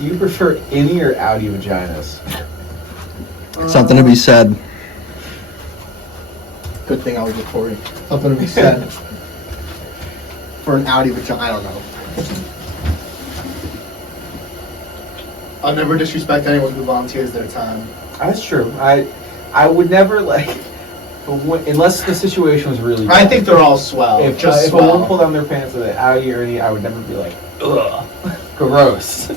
Do you prefer innie or outie vaginas? Something to be said. Good thing I was recording. Something to be said. For an outie vagina, I don't know. I'll never disrespect anyone who volunteers their time. That's true. I would never like, unless the situation was really I bad. think they're all swell. If just a swell. woman pulled down their pants with an outie or innie, I would never be like, ugh, gross.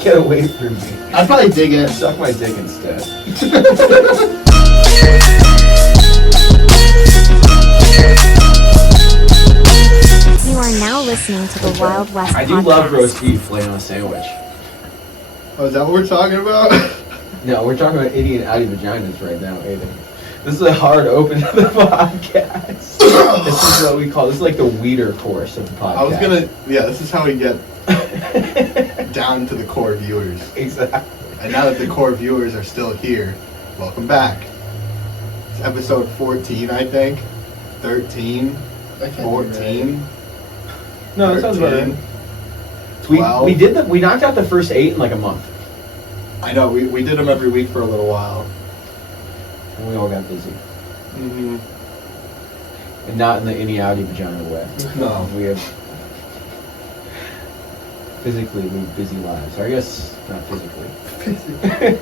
Get away from me. I'd probably dig in. Suck my dick instead. You are now listening to the Wild West I do podcast. love roast beef laying on a sandwich. Oh, is that what we're talking about? No, we're talking about innie and outie vaginas right now, Aidan. This is a hard open to the podcast. This is what we call, this is like the weeder course of the podcast. this is how we get down to the core viewers. Exactly. And now that the core viewers are still here, welcome back. It's episode 14, I think. 13, 14. No, that sounds about right. 12. We knocked out the first 8 in like a month. I know, we did them every week for a little while. And we all got busy. Mm-hmm. And not in the innie outie vagina way. No. We have physically lead busy lives. Or I guess not physically.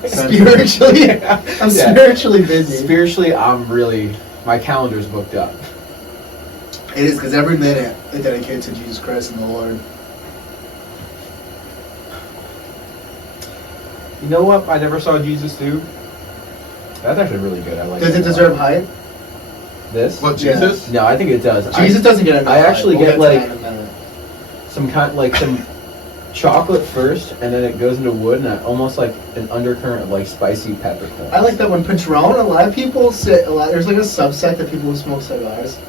Spiritually? I'm spiritually busy. Spiritually, my calendar's booked up. It is, because every minute is dedicated to Jesus Christ and the Lord. You know what I never saw Jesus do? That's actually really good. I like Does that it a lot. deserve hype? This? What, Jesus? No, I think it does. Jesus doesn't get enough I actually hype. get We'll like to that in a minute. some chocolate first, and then it goes into wood, and almost like an undercurrent of like spicy peppercorn. I like that when Patron, a lot of people say, there's like a subsect of people who smoke cigars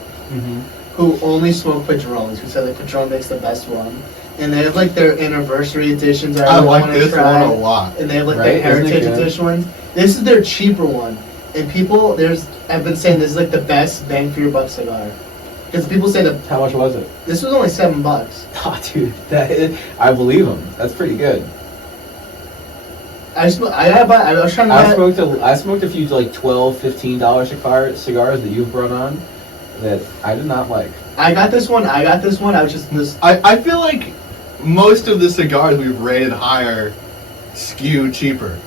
who only smoke Padrones, who say that Patron makes the best one. And they have like their anniversary editions. I like this one a lot. And they have like Right? the Heritage Isn't it good? Edition ones. This is their cheaper one. And people, I've been saying this is like the best bang for your buck cigar. Because people say that How much was it? this was only $7. Oh, dude, I believe him. That's pretty good. I was trying to I smoked a few like $12, $15 cigars that you've brought on that I did not like. I got this one. I was just I feel like most of the cigars we've rated higher skew cheaper.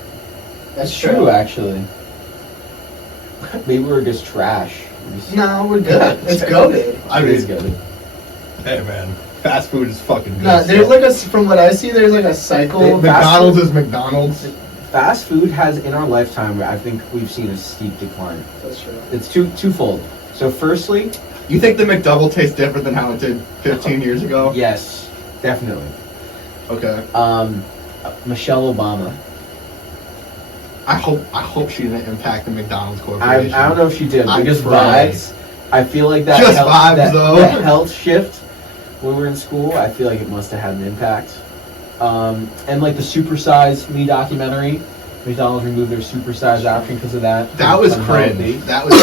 That's True, actually. Maybe we're just trash. No, we're good. It's goated. I It is mean, good. hey man, fast food is fucking good. No, there's like from what I see, there's like a cycle. McDonald's is McDonald's. Fast food has, in our lifetime, I think we've seen a steep decline. That's true. It's twofold. So firstly, You think the McDouble tastes different than how it did 15 years ago? yes, definitely. Okay. Michelle Obama. I hope she didn't impact the McDonald's I corporation. don't know if she did. I Because pray. vibes, I feel like that Just health, vibes, though. that health shift when we were in school, I feel like it must have had an impact. And like the Supersize Me documentary, McDonald's removed their Supersize option because of that. That was Unhealthy. cringe. That was.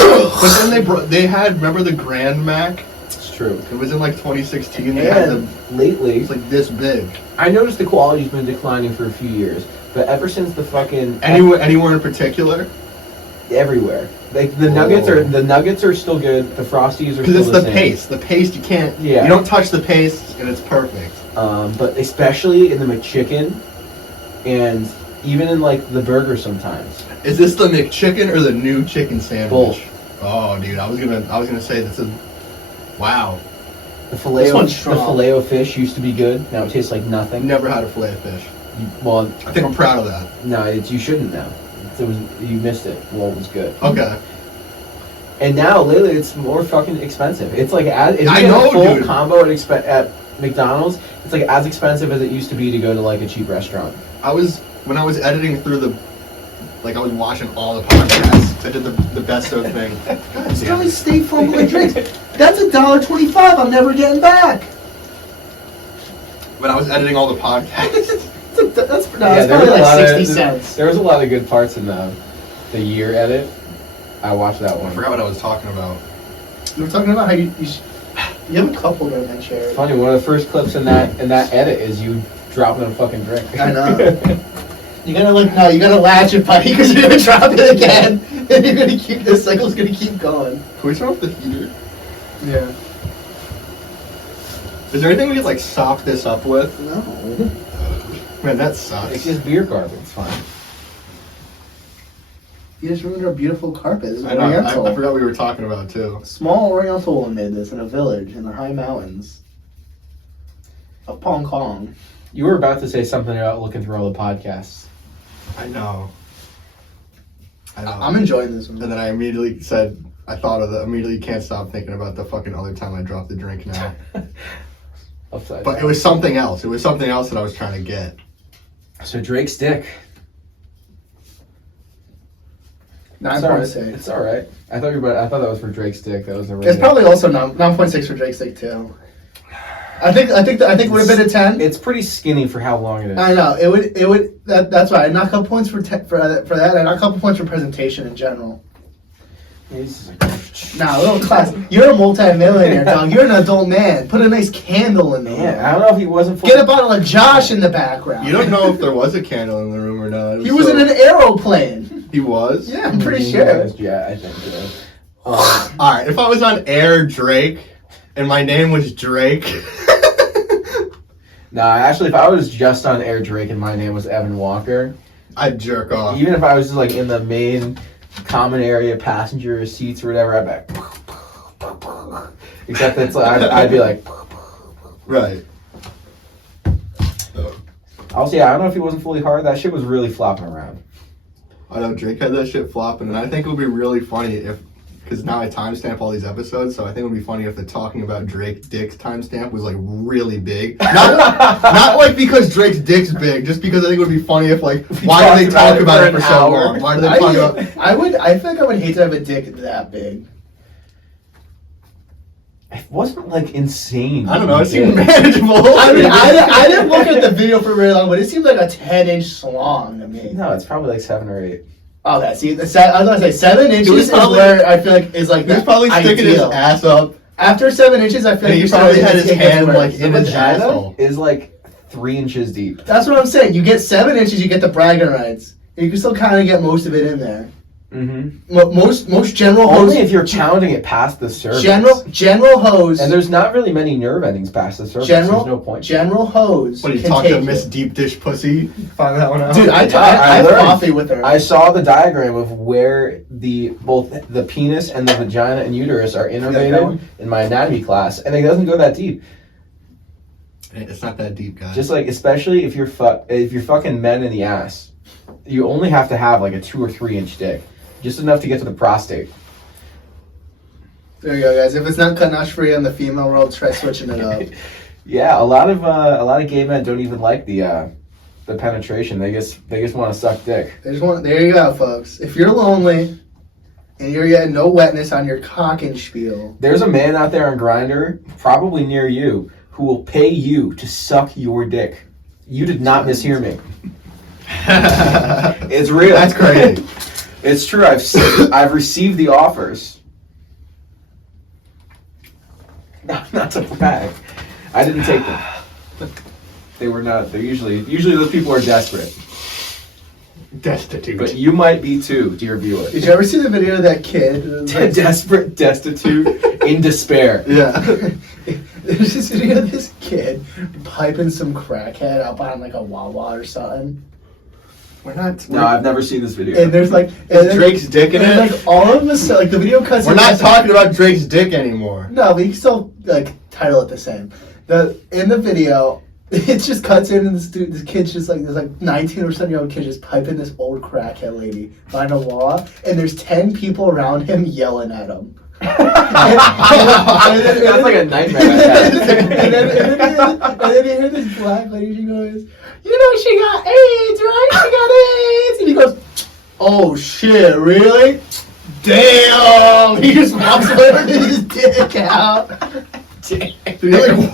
But then they had, remember the Grand Mac? It's true. It was in like 2016. They had And the, lately, it's like this big. I noticed the quality's been declining for a few years, but ever since the fucking Anywhere in particular? everywhere, like the nuggets are still good. The Frosties are Because still it's the same. paste. The paste you can't. Yeah. You don't touch the paste, and it's perfect. But especially in the McChicken, and even in like the burger sometimes. Is this the McChicken or the new chicken sandwich? Both. Oh, dude, I was gonna say this is. Wow. The filet This one's the strong. Filet-O-Fish used to be good. Now it tastes like nothing. Never had a fillet of fish. Well, I think I'm proud of that. no, you shouldn't now. You missed it. Well, it was good. Okay. And now lately it's more fucking expensive. It's like if you I get know, a full dude. combo at McDonald's, it's like as expensive as it used to be to go to like a cheap restaurant. When I was editing through I was watching all the podcasts. I did the best of thing. It's really stay fumbling drinks. That's $1.25. I'm never getting back. When I was editing all the podcasts. That's there probably was a lot like of- 60 cents. There was a lot of good parts in the year edit. I watched that I one. forgot what I was talking about. You were talking about how you have a couple right now, Sherry. Funny, one of the first clips in that edit is you dropping a fucking drink. I know. You gotta latch it, buddy, because you're gonna drop it again, and you're gonna keep this cycle's gonna keep going. Can we turn off the heater? Yeah. Is there anything we could like sop this up with? No. Man, that It's sucks. just beer garbage. It's fine. You just ruined our beautiful carpet. This is I know. Oriental. I forgot we were talking about it too. Small Oriental woman made this in a village in the high mountains of Hong Kong. You were about to say something about looking through all the podcasts. I know. I'm enjoying this one. And then I immediately said, immediately can't stop thinking about the fucking other time I dropped the drink now. Upside But down. it was something else. It was something else that I was trying to get. So Drake's dick. 9.6. It's all right. I thought that was for Drake's dick. That was a. It's probably also 9.6 for Drake's Dick too. I think it would have been a 10. It's pretty skinny for how long it is. I know it would. That's why I knock a couple points for that. I knock a couple points for presentation in general. Nah, a little class. You're a multi-millionaire, dog. You're an adult man. Put a nice candle in the room. Yeah, I don't know if he wasn't. Get a bottle of Josh in the background. You don't know if there was a candle in the room or not. He was in an aeroplane. He was? Yeah, I'm pretty Yeah, sure. Yeah, I think so. Alright, if I was on Air Drake and my name was Drake. Nah, actually, if I was just on Air Drake and my name was Evan Walker, I'd jerk off. even if I was just like in the main common area passenger seats or whatever, I'd be like, except that's like, I'd be like, Right. also, yeah, I don't know if he wasn't fully hard. That shit was really flopping around. I know Drake had that shit flopping, and I think it would be really funny if, because now I timestamp all these episodes, so I think it would be funny if the talking about Drake dick's timestamp was like really big. Not like because Drake's dick's big, just because I think it would be funny if like, why do they talk about it for so long? Why do they talk about? I feel like I would hate to have a dick that big. It wasn't like insane. I don't know. It seemed manageable. I mean, I didn't look at the video for very long, but it seemed like a 10-inch salon to me. No, it's probably like 7 or 8. Oh, I was gonna say 7 inches probably- is where I feel like is like He was the probably sticking his ideal. ass up, After 7 inches, I feel and like he you're probably had his dick hand where like it's- in The his vagina asshole. is like 3 inches deep. That's what I'm saying. You get 7 inches, you get the bragging rights. You can still kind of get most of it in there. Mm-hmm. Most general Only hose. if you're pounding it past the surface. General hose. And there's not really many nerve endings past the surface. General There's no point. General hose. What, you can talk take to it. Miss Deep Dish Pussy? Find that one out. Dude, I have learned. coffee with her. I saw the diagram of where both the penis and the vagina and uterus are innervated in my anatomy class, and it doesn't go that deep. It's not that deep, guys. Just like, especially if you're fucking men in the ass, you only have to have like a 2 or 3 inch dick, just enough to get to the prostate. There you go, guys. If it's not cut for you in the female world, try switching it up. Yeah, a lot of gay men don't even like the penetration. They just want to suck dick. There you go, folks. If you're lonely and you're getting no wetness on your cock and spiel, There's a man out there on Grindr, probably near you, who will pay you to suck your dick. You did not mishear me. It's real. That's crazy. It's true. I've received the offers. Not to brag. I didn't take them. They were not. They're usually those people are desperate. Destitute. But you might be too, dear viewer. did you ever see the video of that kid? Desperate, destitute, in despair. Yeah. There's this video of this kid piping some crackhead up on like a Wawa or something. No, I've never seen this video. And there's like Drake's dick in and it? like all of a sudden, like the video cuts. We're in, not like, talking about Drake's dick anymore. No, but you can still like title it the same. In the video, it just cuts in and this kid's just like there's like 19 or 20-year-old kid just piping this old crackhead lady behind a wall, and there's 10 people around him yelling at him. That's like a nightmare. and then you hear this black lady, she goes, "You know she got AIDS, right? She got AIDS." And he goes, "Oh shit, really? Damn!" He just walks away with his dick out. Did he like,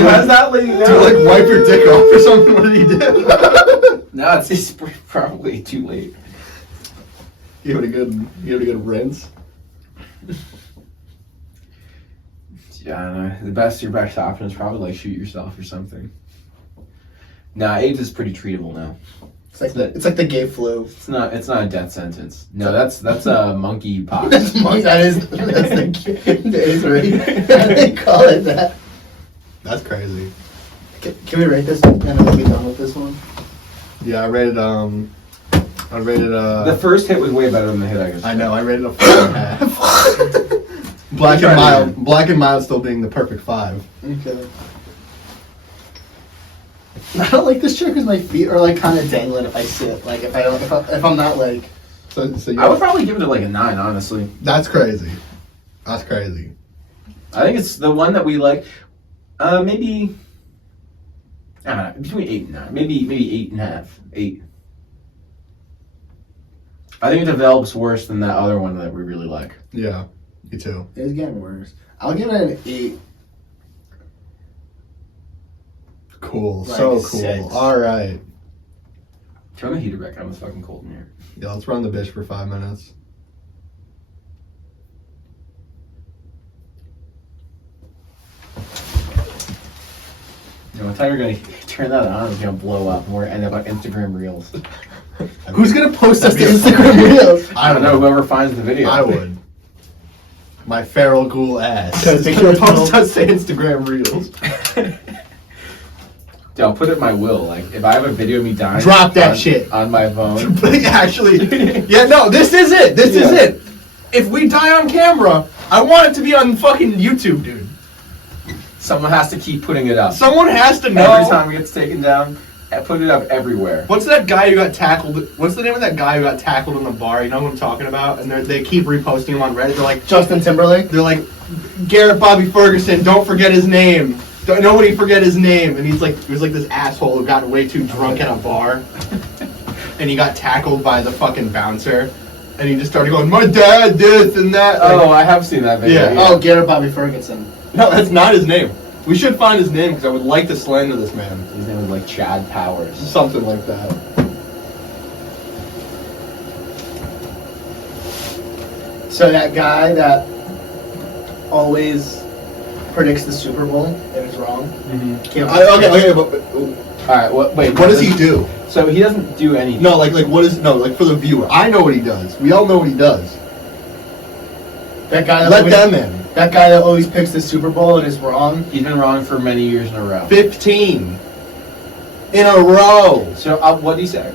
How's that lady did you like wipe your dick off or something? What did he do? No, it's probably too late. You had a good rinse. Yeah, I don't know. Your best option is probably like shoot yourself or something. Nah, AIDS is pretty treatable now. It's like the gay flu. It's not a death sentence. No, that's a monkey pox. That's the AIDS rate. They call it that. That's crazy. Can we rate this and then we'll be done with this one? Yeah, I rated The first hit was way better than the hit I just I know, I rated a 4.5. Black and mild still being the perfect 5. Okay. I don't like this chair because my feet are like kind of dangling if I sit. Like if I'm not like. So I would probably give it like a 9, honestly. That's crazy. That's crazy. I think it's the one that we like. Maybe. I don't know, between 8 and 9. Maybe 8.5. 8. I think it develops worse than that other one that we really like. Yeah, me too. It's getting worse. I'll give it an 8. Cool, Like so a cool. 6. All right. Turn the heater back on. It's fucking cold in here. Yeah, let's run the bitch for 5 minutes. You know, I thought you were gonna turn that on. It's gonna blow up. And we're end up on Instagram Reels. Who's gonna post us to Instagram Reels? I don't know. Whoever finds the video. I would. My feral ghoul ass. Because It's gonna post us to Instagram Reels. Dude, I'll put it in my will. Like, if I have a video of me dying, Drop that shit on my phone. Actually, yeah, no, this is it. This is Yeah. it. If we die on camera, I want it to be on fucking YouTube, dude. Someone has to keep putting it up. Someone has to know. Every time it gets taken down, I put it up everywhere. What's that guy who got tackled? What's the name of that guy who got tackled in the bar? You know who I'm talking about? And they keep reposting him on Reddit. They're like, Justin Timberlake. they're like, Garrett Bobby Ferguson, don't forget his name. Nobody forget his name. And he was like this asshole who got way too drunk at a bar. And he got tackled by the fucking bouncer. And he just started going, my dad, this and that. Like, Oh, I have seen that video. Yeah. Oh, Garrett Bobby Ferguson. no, that's not his name. We should find his name because I would like to slander this man. His name was like Chad Powers. Something like that. So that guy that always predicts the Super Bowl and is wrong. Can't Okay, but All right. Wait. what does he do? So he doesn't do anything. No, like for the viewer. I know what he does. We all know what he does. That guy that Let always, them in. That guy that always picks the Super Bowl and is wrong. He's been wrong for many years in a row. 15 in a row. So what did he say?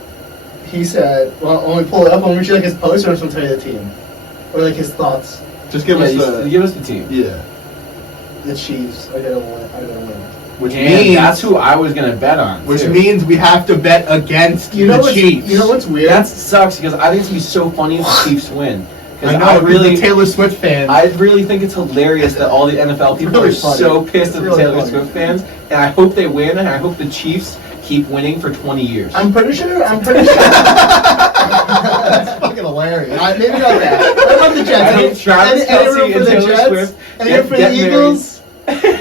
He said, "Well, when we pull it up, I'll read you like his post, or I'll tell you the team, or like his thoughts." Just give us the give us the team. yeah. The Chiefs are gonna win. Which And means that's who I was gonna bet on. which too. means we have to bet against the Chiefs. You know what's weird? That sucks because I think it's gonna be so funny if the Chiefs win. I Because know. I really, the Taylor Swift fans. I really think it's hilarious that all the NFL people really are funny. so pissed It's at really the Taylor funny. Swift fans, and I hope they win, and I hope the Chiefs keep winning for 20 years. I'm pretty sure. That's fucking hilarious. Maybe not that. What about the Jets? I think Travis Any room Kelce for and the Taylor Jets? Swift Any room for the get married. Eagles?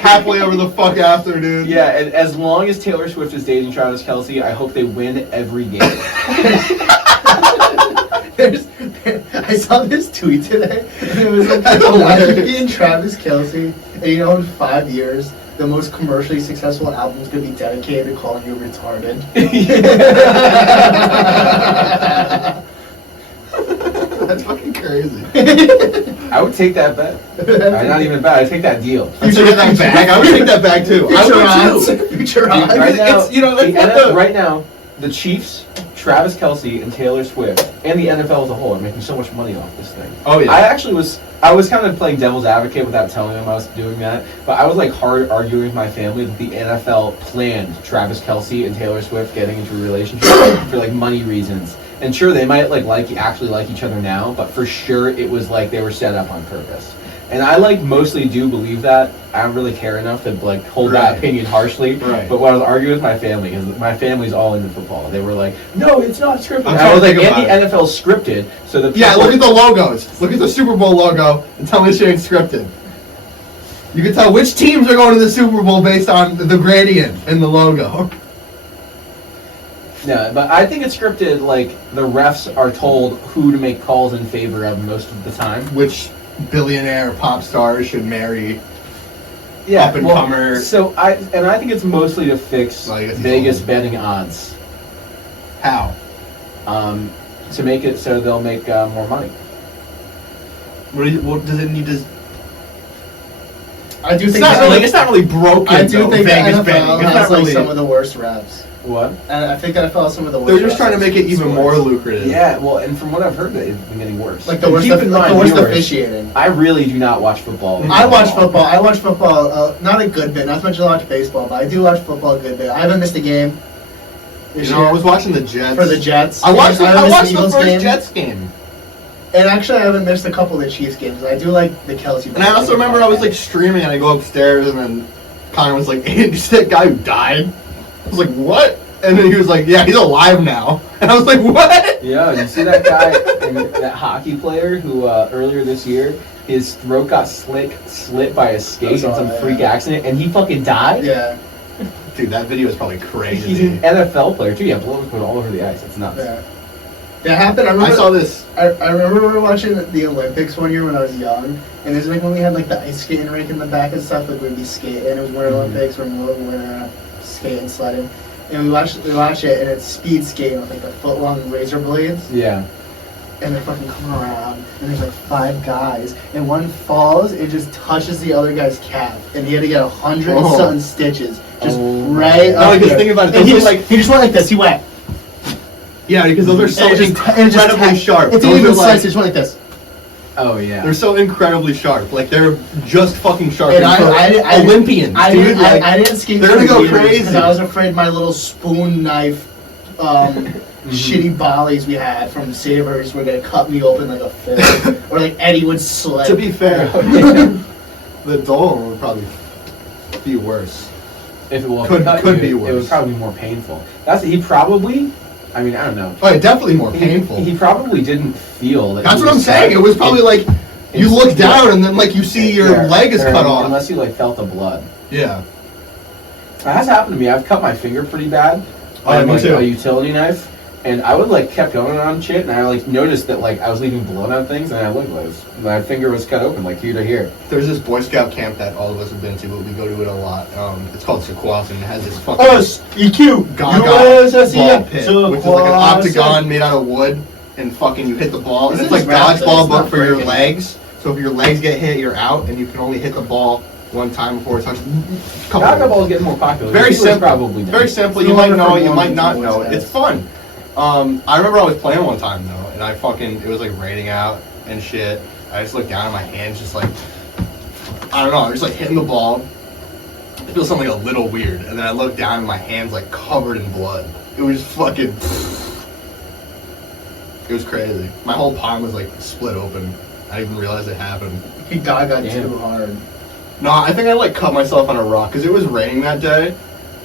Halfway over the fuck after, dude. Yeah, and as long as Taylor Swift is dating Travis Kelce, I hope they win every game. I saw this tweet today, and it was like, hilarious. being Travis Kelce, and you know, in 5 years, the most commercially successful album is going to be dedicated to calling you retarded. That's fucking crazy. I would take that bet. Not even a bet. I'd take that deal. You should get that back. I would take that back too. I Future would odds. too. Future odds. Right now, It's, you know, like, the what NFL the- right now, the Chiefs, Travis Kelce, and Taylor Swift, and the NFL as a whole are making so much money off this thing. Oh yeah. I was kind of playing devil's advocate without telling them I was doing that, but I was like hard arguing with my family that the NFL planned Travis Kelce and Taylor Swift getting into a relationship for like money reasons. And sure, they might actually like each other now, but for sure it was like they were set up on purpose. And I mostly do believe that. I don't really care enough to hold that Right. opinion harshly. Right. But when I was arguing with my family, because my family's all into football, they were like, "No, it's not scripted." I'm And trying I was to like, think "And about the NFL's scripted." So the Yeah, people- look at the logos. Look at the Super Bowl logo and tell me this shit ain't scripted. You can tell which teams are going to the Super Bowl based on the gradient in the logo. No, but I think it's scripted. Like the refs are told who to make calls in favor of most of the time. Which billionaire pop stars should marry up and comer. So I think it's mostly to fix Well, I guess he's Vegas old. betting odds. How? To make it so they'll make more money. What does it need to? I do It's think not, that, really, it's not really broken. I do though, think Vegas the betting. NFL It's has not like really. some of the worst refs. What? And I think NFL has some of the worst. They're just refs trying to make it in even sports. more lucrative. Yeah, well, and from what I've heard, it's been getting worse. Like the And worst, keep in mind, the worst viewers, officiating. I really do not watch football. I watch football. I watch football. Not a good bit. Not as much as I watch baseball, but I do watch football a good bit. I haven't missed a game. This You know, year I was watching the Jets. for the Jets. I watched haven't missed the Eagles first game. Jets game. And actually, I haven't missed a couple of the Chiefs games. I do like the Kelsey. And I also remember I was like streaming and I go upstairs and then Connor was like, "Hey, you see that guy who died?" I was like, "What?" And then he was like, "Yeah, he's alive now." And I was like, "What?" Yeah, you see that guy, that hockey player who earlier this year, his throat got slit by a skate in That's all, some yeah. freak accident, and he fucking died? Yeah. Dude, that video is probably crazy. He's an NFL player, too. Yeah, blood was going all over the ice. It's nuts. Yeah. That happened. I remember. I saw this. I remember we were watching the Olympics one year when I was young, and there's like when we had like the ice skating rink in the back and stuff. Like we'd be skating. It was Winter Olympics. We're skating, sledding, and we watch it, and it's speed skating with like the foot long razor blades, Yeah. and they're fucking coming around, and there's like 5 guys, and one falls and just touches the other guy's calf, and he had to get 100 and Oh. something stitches, just Oh. right No, up because there. think about it, And those are he just went like this. He went. Yeah, because those are so And it just- and it just incredibly sharp. It's Those even are like, sliced. It just went like this. Oh, yeah. they're so incredibly sharp. Like they're just fucking sharp. And And for I Olympians, I dude. didn't, Like, I didn't skate. they're gonna for go years crazy. because I was afraid my little spoon knife, shitty volleys we had from Savers were gonna cut me open like a fish, or like Eddie would slit. to be fair, the Dolan would probably be worse. If it will, Could be It worse. would probably be more painful. He probably, I mean, I don't know. Oh, yeah, definitely more painful. He probably didn't feel that. That's he what I'm was saying. cut. It was probably like you it's- look down and then like you see your Yeah, leg is or cut off. Unless you like felt the blood. Yeah. That has happened to me. I've cut my finger pretty bad Oh, yeah, on me like too. a utility knife, and I would like kept going on shit, and I like noticed that like I was leaving blood on things, and I looked, my finger was cut open like here to here. There's this Boy Scout camp that all of us have been to, but we go to it a lot. It's called Sequoia, and it has this fucking EQ. gaga ball pit, which is like an octagon made out of wood, and fucking you hit the ball, and This it's like is wrapped, dodgeball, it's but not for your breaking. legs. So if your legs get hit, you're out, and you can only hit the ball one time before it touches. Gaga ball is getting more popular. Very People simple. probably Very know. simple. It's You no might longer know for it. You one might to not boys, know it. guys. It's fun. I remember I was playing one time though, and it was like raining out and shit. I just looked down at my hands, just like I don't know, I was just like hitting the ball. It feels something a little weird, and then I looked down and my hands like covered in blood. It was fucking. It was crazy. My whole palm was like split open. I didn't even realize it happened. He gaga Damn. too hard. No, I think I like cut myself on a rock because it was raining that day,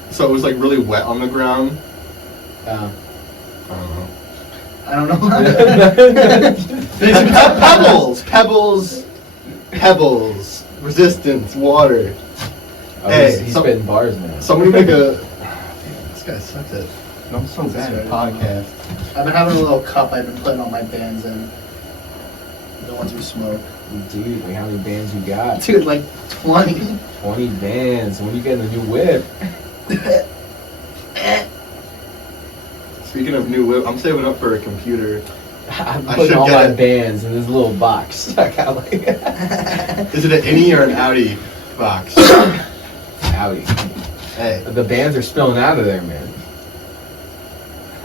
so it was like really wet on the ground. I don't know. I don't know. Pebbles, resistance, water. Oh, Hey, he's some- spitting bars, man. Somebody make a. This guy sucks at. I'm so bad at podcast. I've been having a little cup I've been putting all my bands in. The ones who smoke. Dude, like how many bands you got? Dude, like 20. 20 bands. When you get a new whip? Speaking of new whip, I'm saving up for a computer. I'm I putting should all get my it. bands in this little box stuck out like Is it an innie or an outie box? Howdy. Hey, The bands are spilling out of there, man.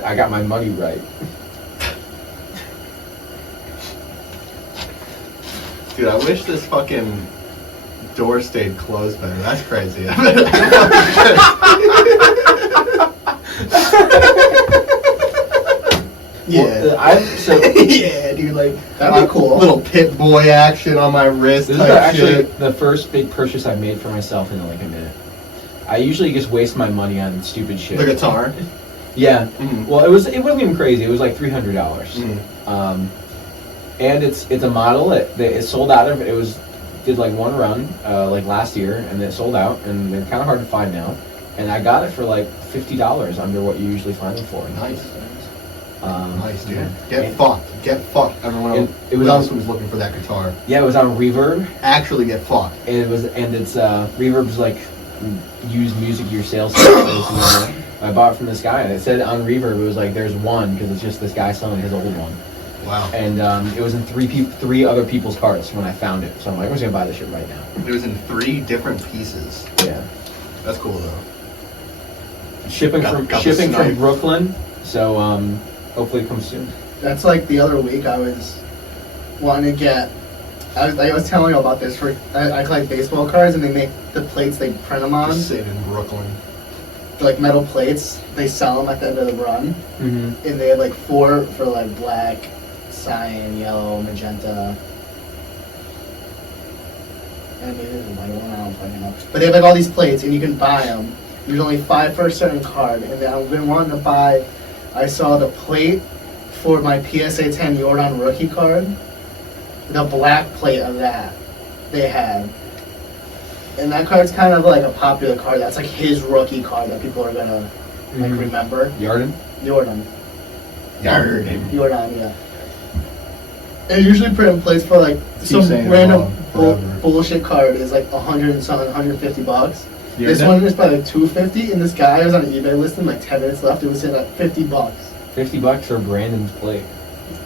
I got my money right. dude, I wish this fucking door stayed closed better. That's crazy. Well, Yeah, dude, like That'd be cool. Little pit boy action on my wrist. This is type actually shit. the first big purchase I made for myself in like a minute. I usually just waste my money on stupid shit. The guitar. Yeah. Mhm. Well, it wasn't even crazy. It was like $300. Mhm. And it's a model. It sold out of. Did like one run like last year, and it sold out, and they're kind of hard to find now. And I got it for like $50 under what you usually find them for. Nice. Nice, dude. Yeah. Get fucked. Get fucked. Everyone else, It was else on- who's looking for that guitar. Yeah, it was on Reverb. Actually get fucked. And it's Reverb's like use music your sales. I bought it from this guy, and it said on Reverb it was like there's one because it's just this guy selling his old one. Wow. And it was in three other people's carts when I found it. So I'm like, I'm just gonna buy this shit right now. It was in 3 different pieces. Yeah. That's cool though. Shipping Got the from snipe. Brooklyn. So hopefully it comes soon. That's like the other week I was wanting to get. I was telling you about this. I collect baseball cards, and they make the plates. They print them on, Just sitting in Brooklyn. like metal plates. They sell them at the end of the run, Mm-hmm. and they have like 4 for like black, cyan, yellow, magenta, and maybe there's a white one. I don't fucking know. But they have like all these plates, and you can buy them. There's only 5 for a certain card, and I've been wanting to buy. I saw the plate for my PSA 10 Jordan rookie card. The black plate of that they had. And that card's kind of like a popular card. That's like his rookie card that people are gonna like Mhm. remember. Yarden. Jordan. Yarden. Jordan, yeah. And usually print plates for like some saying it random wrong forever. bullshit card is like 100 and something, $150. You This ever one is probably like $250, and this guy was on eBay listing like 10 minutes left. It was at like $50. $50 for Brandon's plate.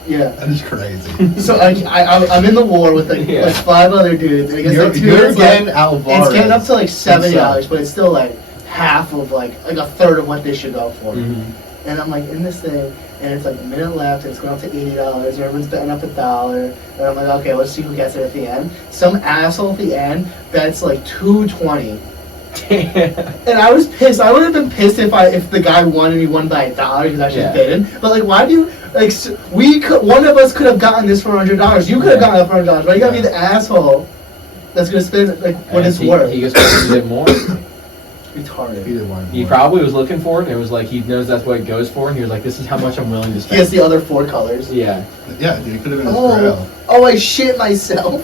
Yeah. That is crazy. So I'm in the war with like, Yeah. like 5 other dudes, and it gets You're, like 2 you're minutes left. getting Alvarez. It's getting up to like $70, himself. but it's still like half of like a third of what they should go for. Mm-hmm. And I'm like in this thing, and it's like a minute left, and it's going up to $80. And everyone's betting up $1, and I'm like, okay, let's see who gets it at the end. Some asshole at the end bets like $2.20. And I was pissed. I would have been pissed if the guy won and he won by $1 because I should Yeah. bid. But like, why do you like? One of us could have gotten this for $100. You could have gotten it for $100. Why you gotta be the asshole that's gonna spend like what it's worth? He gets to get more. Retarded. Either one. He probably was looking for it, and it was like he knows that's what it goes for, and he was like, "This is how much I'm willing to He spend." has the other 4 colors. Yeah. Yeah, dude, it could have been a Oh, grail. oh! I shit myself.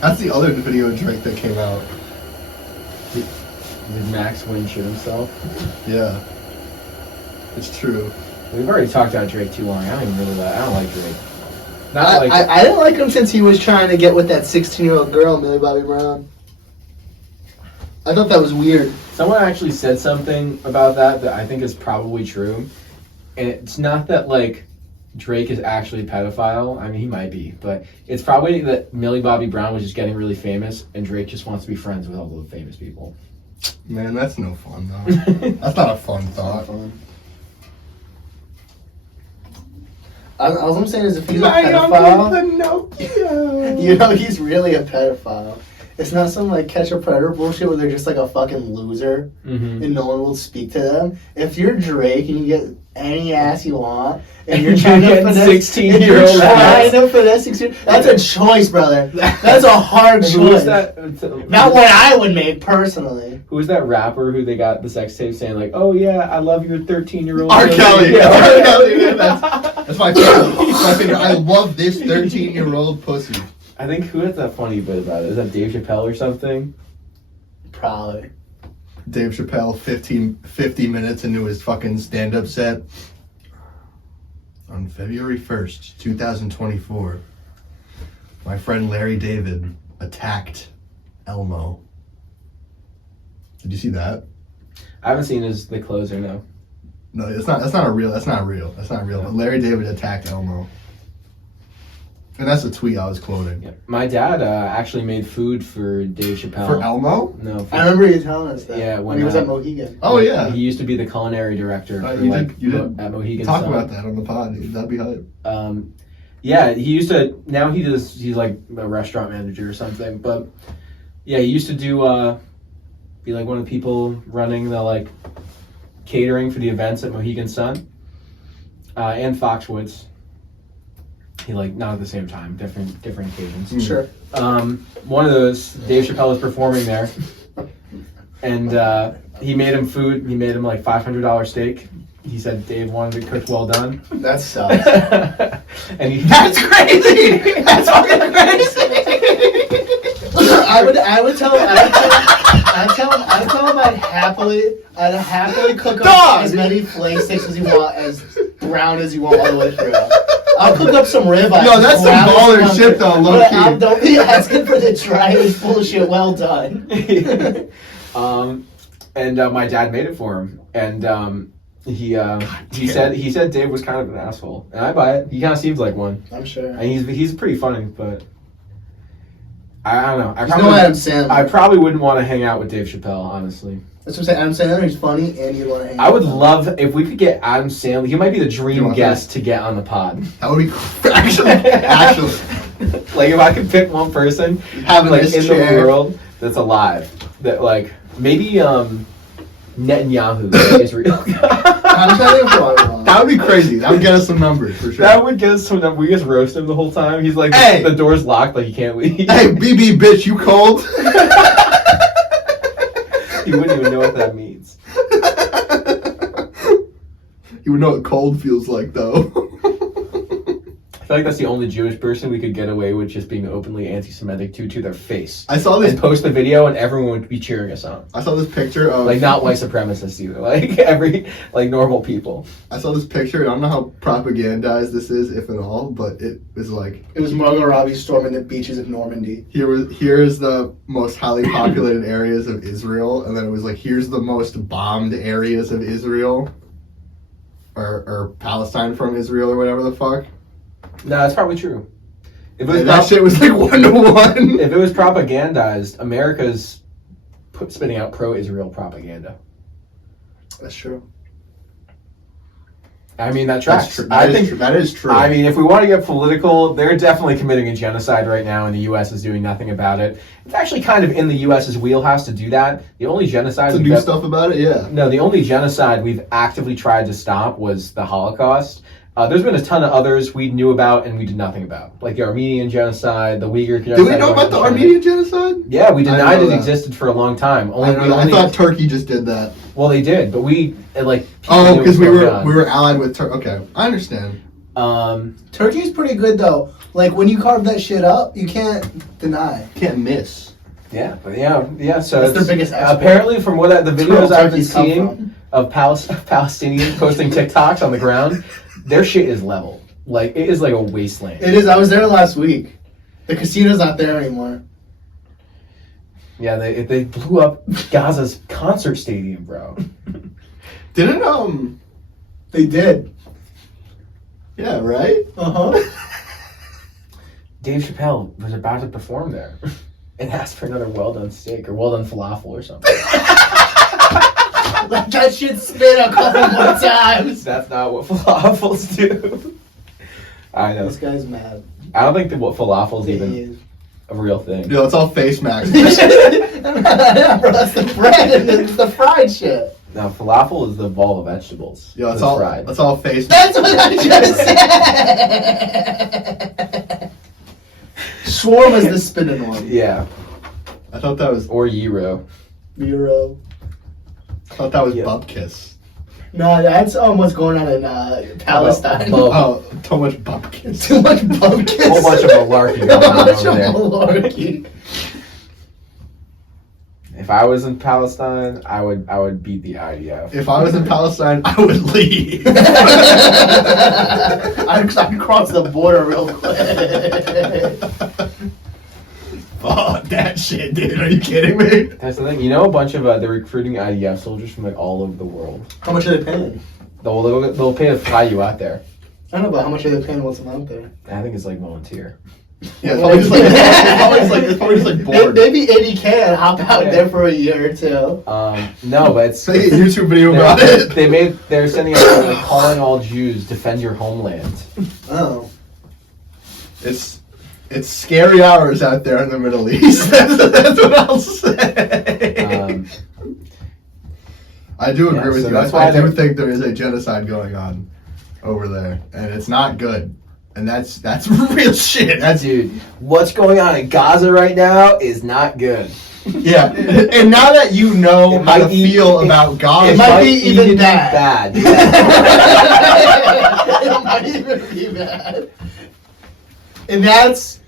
That's the other video of Drake that came out. Did Max Wynn shit himself? Yeah. It's true. We've already talked about Drake too long. I don't even really like. I don't like Drake. Not like. I didn't like him since he was trying to get with that 16-year-old girl, Millie Bobby Brown. I thought that was weird. Someone actually said something about that I think is probably true, and it's not that like Drake is actually a pedophile. I mean, he might be, but it's probably that Millie Bobby Brown was just getting really famous, and Drake just wants to be friends with all the famous people. Man, that's no fun, though. That's not a fun thought. All I'm saying is if he's a pedophile, you know he's really a pedophile. It's not some like catch a predator bullshit where they're just like a fucking loser Mm-hmm. and no one will speak to them. If you're Drake and you get any ass you want and you're trying to Getting finesse 16-year-old you're trying ass. to finesse 16, that's a choice, brother. That's a hard Who was choice. that? Not what I would make personally. Who was that rapper who they got the sex tape saying like, "Oh yeah, I love your 13-year-old." R. Kelly. Yeah. R. Kelly. Yeah, that's my favorite. My favorite. I love this 13-year-old pussy. I think who had that funny bit about it? Is that Dave Chappelle or something? Probably. Dave Chappelle, 50 minutes into his fucking stand-up set. On February 1st, 2024, my friend Larry David attacked Elmo. Did you see that? I haven't seen the closer, no. No, that's not real. But Larry David attacked Elmo. And that's the tweet I was quoting. Yeah. My dad actually made food for Dave Chappelle. For Elmo? No. For, I remember you telling us that. Yeah, when he was at Mohegan. Oh, yeah. He used to be the culinary director for, You did at Mohegan talk Sun. about that on the pod, dude. That'd be hype. Yeah, he used to. Now he's like a restaurant manager or something. But yeah, he used to do be like one of the people running the like catering for the events at Mohegan Sun and Foxwoods. He like not at the same time, different occasions. Sure. One of those, Dave Chappelle was performing there, and he made him food. He made him like $500 steak. He said Dave wanted it cooked well done. That sucks. And he That's crazy. That's fucking crazy. I would tell. I tell him I'd happily cook up Dog! as many flake sticks as you want, as brown as you want all the way through. I'll cook up some ribeye. Yo, that's some baller shit though, low key. Don't be asking for the driest bullshit. Well done. And my dad made it for him, and he said Dave was kind of an asshole, and I buy it. He kind of seems like one, I'm sure. and he's pretty funny, but I don't know. There's no Adam Sandler. I probably wouldn't want to hang out with Dave Chappelle, honestly. That's what I'm saying. Adam Sandler is funny, and you want to hang out. I would love if we could get Adam Sandler. He might be the dream guest to get on the pod. That would be actually. Like if I could pick one person Having like this in chair. the world that's alive, that like maybe Netanyahu, Israel. I'm trying to think That would be crazy. That would get us some numbers for sure. That would get us some numbers. We just roast him the whole time. He's like, Hey! the door's locked, like he can't leave. Hey, BB bitch, you cold? He wouldn't even know what that means. You would know what cold feels like, though. I feel like that's the only Jewish person we could get away with just being openly anti-Semitic to their face. I saw this. And post the video, and everyone would be cheering us on. I saw this picture of Like not white supremacists either. Like every normal people. I saw this picture. And I don't know how propagandized this is, if at all, but it was like It was Margot Robbie storming the beaches of Normandy. here is the most highly populated areas of Israel, and then it was like here's the most bombed areas of Israel, or Palestine from Israel or whatever the fuck. No, that's probably true. If it was And that shit was like 1-to-1. if it was propagandized, America's spitting out pro-Israel propaganda. That's true. I mean, that tracks. That is true. I mean, if we want to get political, they're definitely committing a genocide right now, and the U.S. is doing nothing about it. It's actually kind of in the U.S.'s wheelhouse to do that. The only genocide to do stuff about it, yeah. No, the only genocide we've actively tried to stop was the Holocaust. There's been a ton of others we knew about and we did nothing about, like the Armenian genocide, the Uyghur genocide. Do we know about the Armenian genocide? Yeah, we denied it that. existed for a long time. I thought Turkey just did that. Well, they did, but we like. Oh, because we were allied with Turkey. Okay, I understand. Turkey's pretty good though. Like when you carve that shit up, you can't deny. Can't miss. Yeah, but yeah. So That's their biggest export. apparently, from what the videos I've been Turkeys come seeing from. of Palestinians posting TikToks on the ground, their shit is level. Like it is like a wasteland. It is. I was there last week. The casino's not there anymore. Yeah, they blew up Gaza's concert stadium, bro. Didn't They did. Yeah, right? Uh-huh. Dave Chappelle was about to perform there and asked for another well-done steak or well-done falafel or something. Let that shit spin a couple more times. That's not what falafels do. I know. This guy's mad. I don't think that what falafels He even is. a real thing. Yeah, it's all face max. Yeah, bro, that's the bread and it's the fried shit. Now falafel is the ball of vegetables. Yeah, it's It's all fried. it's all face. That's what I just said. Shawarma is the spinning one. Yeah, I thought that was or gyro. Euro. I thought that was Yeah. bub kiss. No, that's what's going on in Palestine. Bub. Oh, too much bub kiss. Too much pumpkin. Whole bunch of malarkey Too going on much over there. malarkey. If I was in Palestine, I would beat the IDF. If I was in Palestine, I would leave. I'd cross the border real quick. Fuck that shit, dude. Are you kidding me? That's the thing. You know, a bunch of they're recruiting IDF soldiers from like all over the world. How much are they paying? They'll pay to fly you out there. I don't know, but how much are they paying once I'm out there? I think it's like volunteer. Yeah, it's probably just like bored. Maybe 80K and hop out Yeah. there for a year or two. No, but it's Make a YouTube video about it. they're sending out like calling all Jews defend your homeland. Oh. It's scary hours out there in the Middle East. That's what I'll say. I do agree with so you. that's I why do they're- think there is a genocide going on over there, and it's not good. And that's real shit. That's Dude, what's going on in Gaza right now is not good. yeah. And now that you know It how to might be- feel about Gaza, It might be even bad. It might even be bad. And that's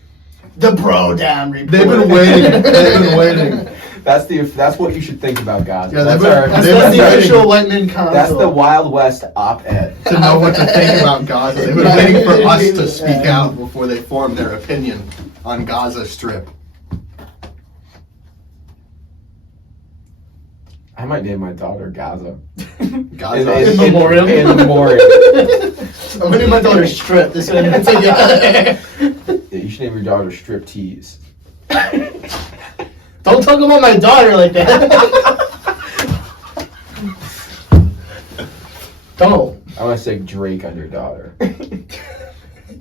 the Bro Down report. they've been waiting. They've been waiting. That's what you should think about Gaza. Yeah, that's That's the official white man council. That's the Wild West op-ed. To know what to think about Gaza. They've been waiting for us to speak out before they form their opinion on Gaza Strip. I might name my daughter Gaza. Gaza. In memoriam. In memoriam. I'm gonna name my daughter Strip. This one. Yeah, you should name your daughter Striptease. Don't talk about my daughter like that. Don't. I want to say Drake on your daughter.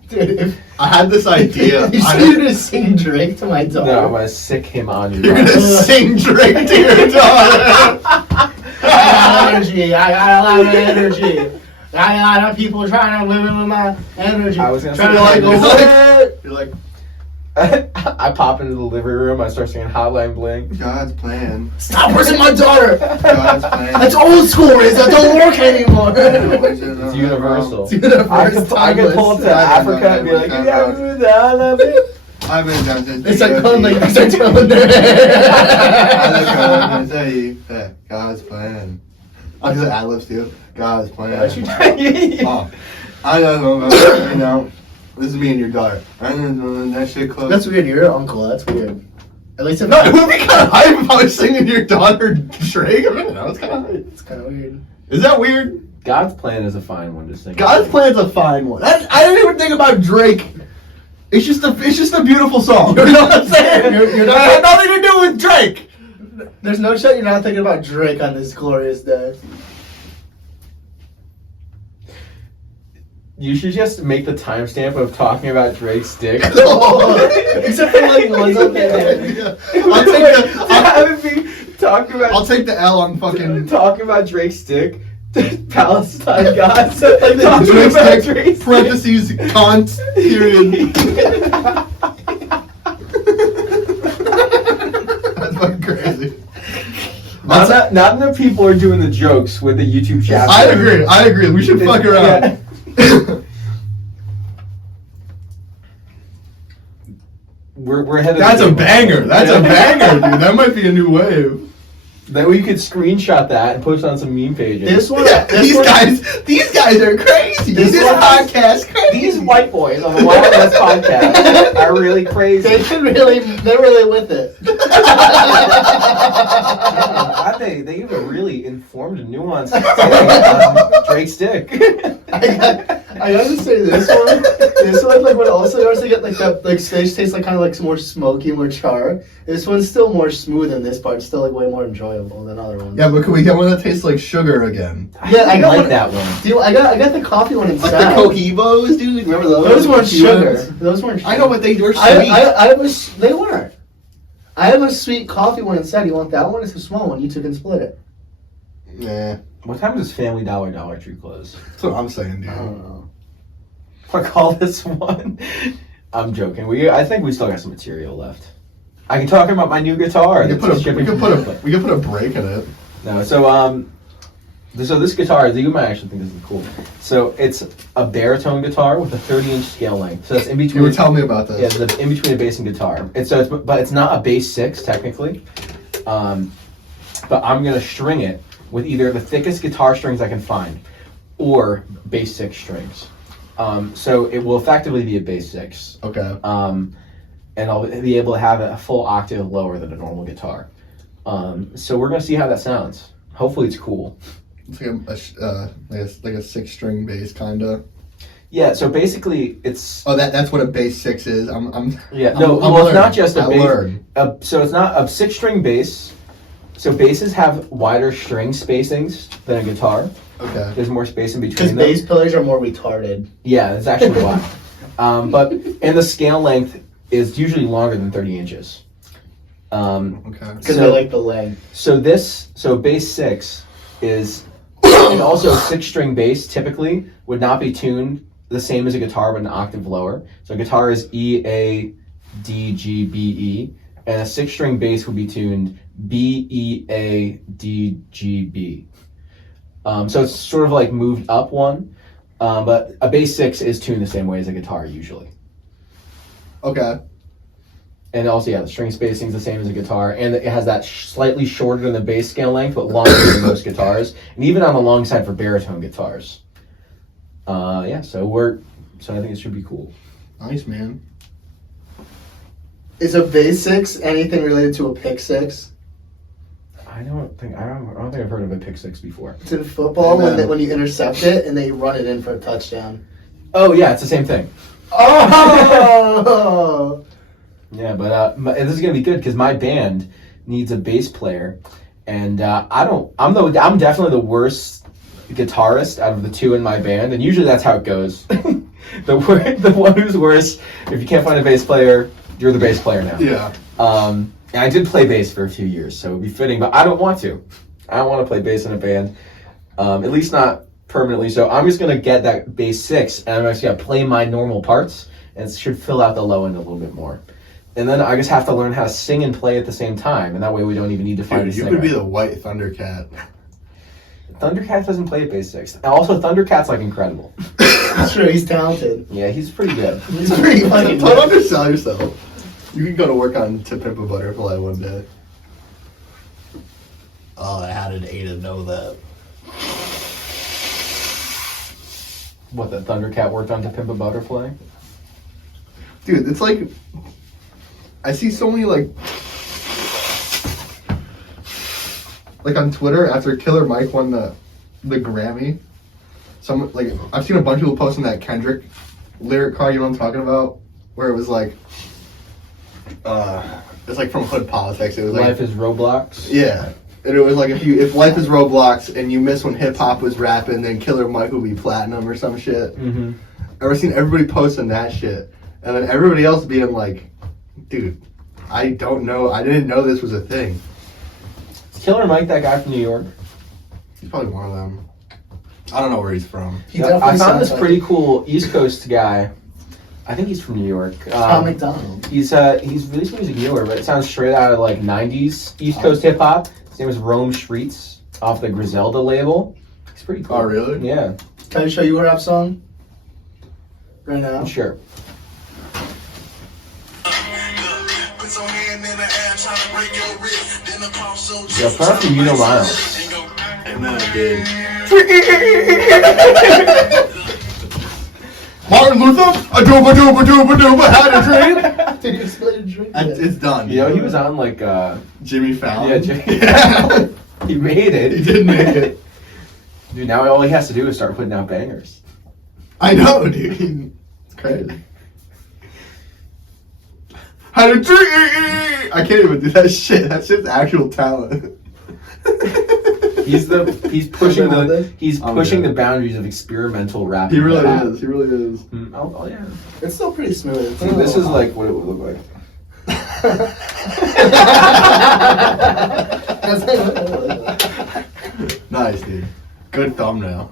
Dude, I had this idea. you see you just sing Drake to my daughter. No, I'm going to sick him on your You're daughter. gonna sing Drake to your daughter. I got energy. I got a lot of energy. I got a lot of people trying to live with my energy. I was gonna trying say- to like, You're like, I pop into the living room, I start singing Hotline Bling. God's plan. stop pushing my daughter. God's plan. That's old school, Riz. That don't work anymore. It's universal. It's universal. I could pull up to Africa and be like, I love it. I've been down to It's like calling like you start telling I them. tell you that God's plan. I can say ad-libs too. God's plan. Oh, I don't know, you know. This is me and your daughter. I don't know that shit close. That's weird. You're your uncle. That's weird. At least if No, it would be kind of hype if I was singing your daughter Drake. I don't know. It's kind of hype. it's kind of weird. Is that weird? God's plan is a fine one to sing. God's plan's a fine one. I didn't even think about Drake. It's just a beautiful song. You know what I'm saying? You're not- It had nothing to do with Drake. There's no shot you're not thinking about Drake on this glorious day. You should just make the timestamp of talking about Drake's dick. Except for like ones up there. I'll take the L on fucking talking about Drake's dick. Palestine gods. Like talking Drake's about dick, Drake's parentheses, cont, period. That's fucking crazy. Not enough people are doing the jokes with the YouTube chat. I agree. We should fuck around. Yeah. We're headed. That's to a banger. That's a banger, dude. That might be a new wave. That way you could screenshot that and post it on some meme pages. This one, Yeah, this these one, guys are crazy. This This one- podcast crazy. These white boys on the Wild West podcast are really crazy. they're really with it. I think they give a really informed and nuanced take on Drake's dick. I gotta say this one like would also get like that like fish tastes like kind of like more smoky, more char. This one's still more smooth than this part. It's still like way more enjoyable than other ones. Yeah, but can we get one that tastes like sugar again? Yeah, I got like one- that one. Dude, I got the coffee one inside. Like the Cohibos, dude. Remember those? Those weren't sugar. Cohibos? Those weren't. Sugar. I know, but they were sweet. They weren't. I have a sweet coffee one inside. You want that one? It's a small one. You two can split it. Nah, What time does Family Dollar Dollar Tree close? that's what I'm saying, dude. I don't know. I call this one. I'm joking. I think we still got some material left. I can talk about my new guitar. We could put a break in it. No, so this guitar, you might actually think this is cool. So it's a baritone guitar with a 30-inch scale length. So it's in between. You were telling me about this. Yeah, in between a bass and guitar. But it's not a bass 6 technically. But I'm gonna string it with either the thickest guitar strings I can find, or bass 6 strings. So it will effectively be a bass 6. Okay. And I'll be able to have it a full octave lower than a normal guitar. So we're gonna see how that sounds. Hopefully it's cool. It's like a 6-string bass, kinda. Yeah. So basically, it's Oh, that's what a bass 6 is. yeah. I'm No, well, it's learning. not just a I bass. learned. So it's not a 6-string bass. So basses have wider string spacings than a guitar. Okay. There's more space in Because between them. bass pillars are more retarded. Yeah, that's actually why. But and the scale length is usually longer than 30 inches. Okay. Because So- they like the length. So bass 6 is, and also 6-string bass typically would not be tuned the same as a guitar, but an octave lower. So a guitar is E, A, D, G, B, E, and a 6-string bass would be tuned B, E, A, D, G, B. So it's sort of like moved up one, but a bass 6 is tuned the same way as a guitar usually. Okay. And also, yeah, the string spacing is the same as a guitar, and it has that slightly shorter than the bass scale length, but longer than most guitars, and even on the long side for baritone guitars. Yeah, so I think it should be cool. Nice, man. Is a bass six anything related to a pick six? I don't think I've heard of a pick six before. It's in football when you intercept it and they run it in for a touchdown. Oh yeah, it's the same thing. Oh! Yeah, but this is gonna be good because my band needs a bass player, and I'm definitely the worst guitarist out of the two in my band, and usually that's how it goes. the one who's worse, if you can't find a bass player, you're the bass player now. Yeah. And I did play bass for a few years, so it would be fitting, but I don't want to. I don't want to play bass in a band, at least not permanently. So I'm just gonna get that bass six, and I'm actually gonna play my normal parts, and it should fill out the low end a little bit more. And then I just have to learn how to sing and play at the same time, and that way we don't even need to find a Dude, you singer. could be the white Thundercat. Thundercat doesn't play at bass six. And also, Thundercat's like incredible. That's true, he's talented. Yeah, he's pretty good. He's pretty fucking Don't good. undersell yourself. You can go to work on To Pimp a Butterfly one day. Oh, how did Aidan know that? What, the Thundercat worked on To Pimp a Butterfly? Dude, it's like... I see so many, like on Twitter, after Killer Mike won the Grammy, I've seen a bunch of people posting that Kendrick lyric card, you know what I'm talking about? Where it was like... it's like from Hood Politics. It was like... Life is Roblox? Yeah. And it was like, if life is Roblox and you miss when hip-hop was rapping, then Killer Mike would be platinum or some shit. Mm-hmm. I've seen everybody posting that shit. And then everybody else being like, dude, I don't know. I didn't know this was a thing. Is Killer Mike that guy from New York? He's probably one of them. I don't know where he's from. He I definitely found this sounds pretty cool East Coast guy. I think he's from New York. Tom McDonald. He's released music newer, but it sounds straight out of like 90s East Coast hip hop. His name is Rome Streets off the Griselda label. He's pretty cool. Oh, really? Yeah. Can I show you a rap song? Right now? Sure. Yeah, props to Uno Miles. And then I did. Martin Luther, a dooba had a dream. Did you split a drink? It's done. You know, he was on like Jimmy Fallon. Yeah, Jimmy. Yeah. He made it. He did make it. Dude, now all he has to do is start putting out bangers. I know, dude. It's crazy. Had a dream. I can't even do that shit. That's just actual talent. He's pushing good. the boundaries of experimental rap. He really is. He really is. Oh yeah. It's still pretty smooth. Dude, this is like what it would look like. Nice, dude. Good thumbnail.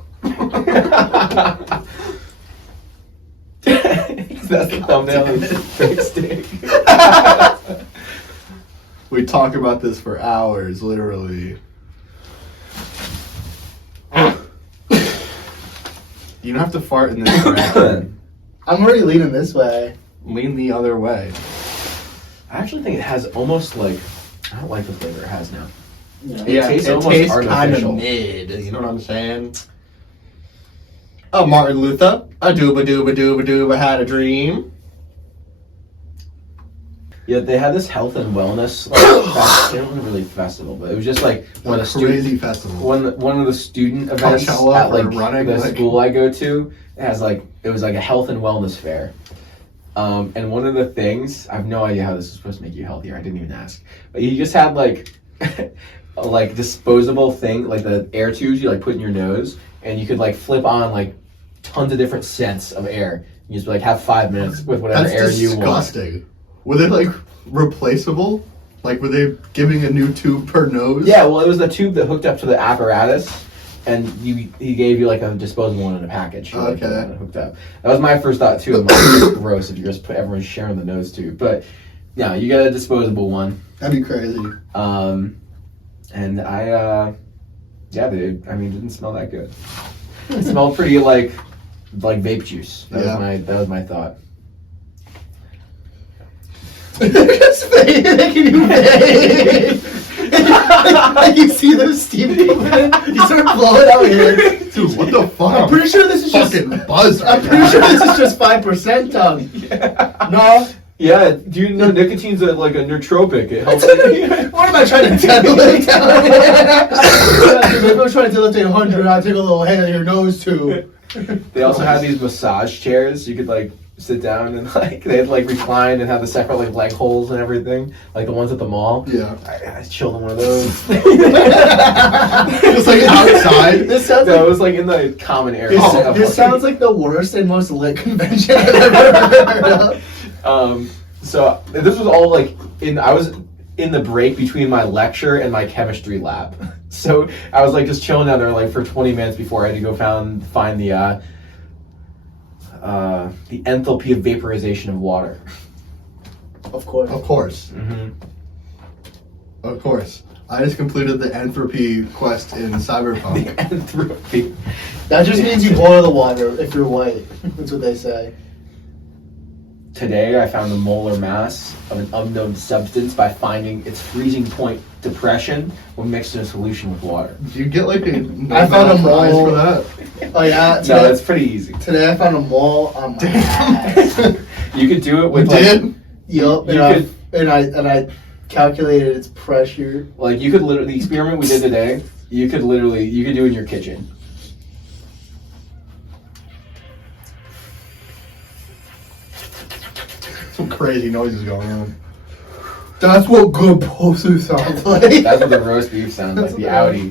That's the thumbnail of the fake stick. We talk about this for hours, literally. You don't have to fart in this direction. I'm already leaning this way. Lean the other way. I actually think it has almost like, I don't like the flavor it has now. Yeah, tastes it almost tastes kind of artificial. mid. You know what I'm saying? Oh, Martin Luther, a dooba had a dream. Yeah, they had this health and wellness. Like, it wasn't really festival, but it was just like one of the Crazy festival. one of the student events Coachella at for like running, the like- school I go to. It was like a health and wellness fair. And one of the things, I have no idea how this is supposed to make you healthier. I didn't even ask. But you just had like like disposable thing, like the air tubes you like put in your nose, and you could like flip on like tons of different scents of air. You just like have 5 minutes with whatever That's air you want. disgusting. Were they like replaceable? Like were they giving a new tube per nose? Yeah, well, it was the tube that hooked up to the apparatus, and he gave you like a disposable one in a package. Like, Okay. that hooked up. That was my first thought too. I'm like, it's gross if you just put everyone sharing the nose tube, but yeah, you got a disposable one. That'd be crazy. And I, yeah, dude. I mean, it didn't smell that good. It smelled pretty like vape juice. That was my thought. It's They can do things. Like you see those steam coming in, you start blowing out here. Dude, what the fuck? I'm pretty sure this is just. Fucking buzz. I'm pretty sure this is just 5%, Tom. Yeah. No. Yeah, do you know nicotine's like a nootropic? It helps. What am I trying to deadlift down here? Maybe I'm trying to deadlift 100. I'll take a little hit of your nose too. They also had these massage chairs. You could like sit down and like they'd like recline and have the separate like leg holes and everything, like the ones at the mall. Yeah. I chilled on one of those. It's like outside. This sounds No, it like, was like in the common area. this sounds like the worst and most lit convention I've ever heard of. So this was all like I was in the break between my lecture and my chemistry lab. So I was like just chilling down there like for 20 minutes before I had to go find the enthalpy of vaporization of water. Of course. Of course. Mm-hmm. Of course. I just completed the entropy quest in Cyberpunk. Entropy. That just means you boil the water if you're white. That's what they say. Today I found the molar mass of an unknown substance by finding its freezing point depression when mixed in a solution with water. Do you get like a I found a prize mole. for that? Oh yeah. Today, No, that's pretty easy. today I found a mole on my ass. You could do it with You did? Yup. You And I calculated its pressure. like you could literally the experiment we did today. You could do it in your kitchen. Some crazy noises going on. That's what good pussy sounds like. That's what the roast beef sounds like. The That's Audi.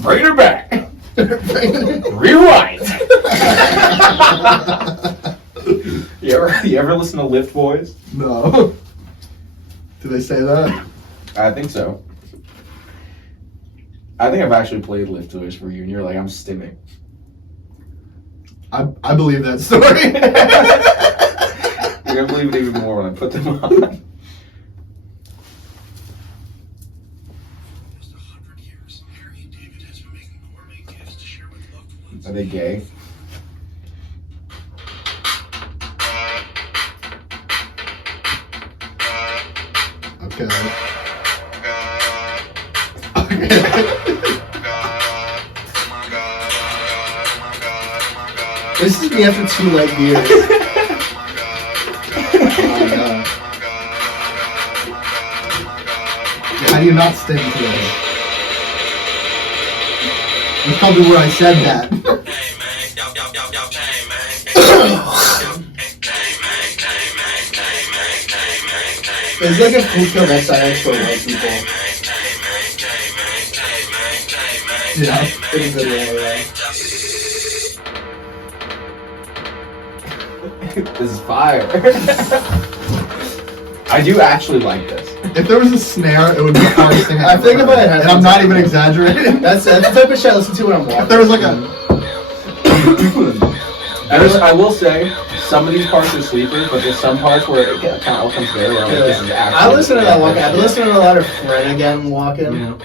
Bring it back. Rewind. You ever listen to Lift Boys? No. Do they say that? I think so. I think I've actually played Lift Boys for you, and you're like, I'm stimming. I believe that story. You're gonna believe it even more when I put them on. Are they gay? Okay. This is me after 2 light years. Oh my god. How do you not sting today? You told me where I said that. It's like a food club SIX for white people. Yeah. In a good way, yeah. This is fire. I do actually like this. If there was a snare, it would be the hardest thing I think if I had and I'm not even exaggerating. That's the type of shit I listen to when I'm walking. If there was like a I will say, some of these parts are sleepers, but there's some parts where it kind of all comes together. I'm like, this is actually I listen to that walking. I've been listening to a lot of Flanagan walking.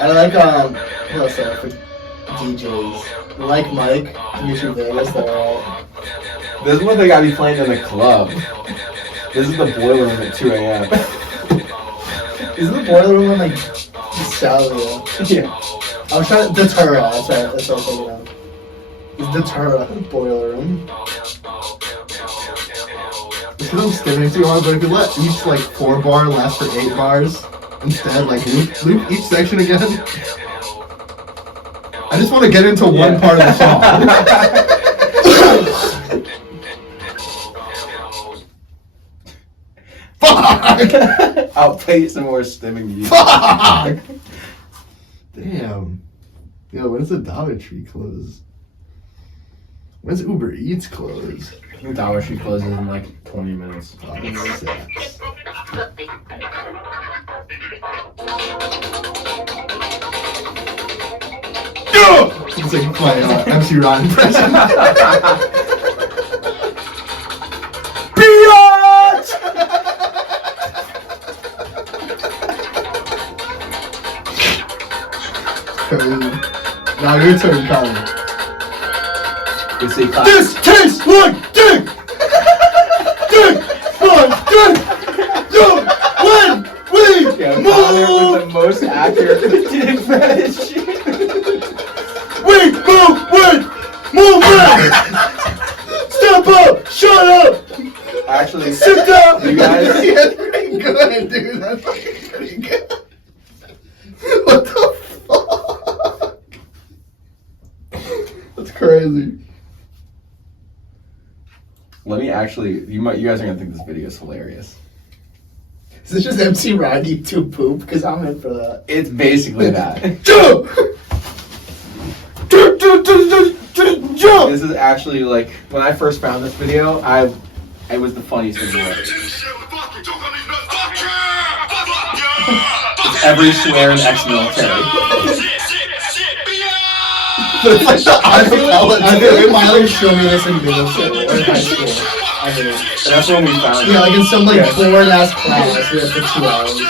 I like what else are for DJs? I like Mike, usually Vegas. They're alright. This is what they gotta be playing in the club. This is the boiler room at 2 a.m. Isn't the boiler room in like Salvia? Yeah. I was trying to Datura. That's what I was thinking of. It's Datura boiler room. This is I'm stimming too hard, but if you let each like 4 bar last for 8 bars instead, like loop each section again. I just want to get into one part of the song. Fuck! I'll play some more stimming music. Fuck! Damn. Yo, when does the Dollar Tree close? When's Uber Eats close? I think Dollar Tree closes in like 20 minutes. Oh, that's sad. It's like my MC Ron impression. Biatch! Now your turn, Colin. You see, This tastes like dick! Yeah, Connor was the most accurate dick fetish. Move back! Step up! Shut up! Actually, Sit down! you guys. Yeah, that's pretty good, dude. That's fucking pretty good. What the fuck? That's crazy. Let me actually. You guys are gonna think this video is hilarious. Is this just MC Ryan YouTube poop? Because I'm in for that. It's basically that. This is actually like when I first found this video. It was the funniest video ever. Every swear in ex-military. It's like the I feel like Miley showed me this in middle school or in high school. I think. And that's when we found it. Yeah, like in some like Yeah. boring ass class we had for 2 hours.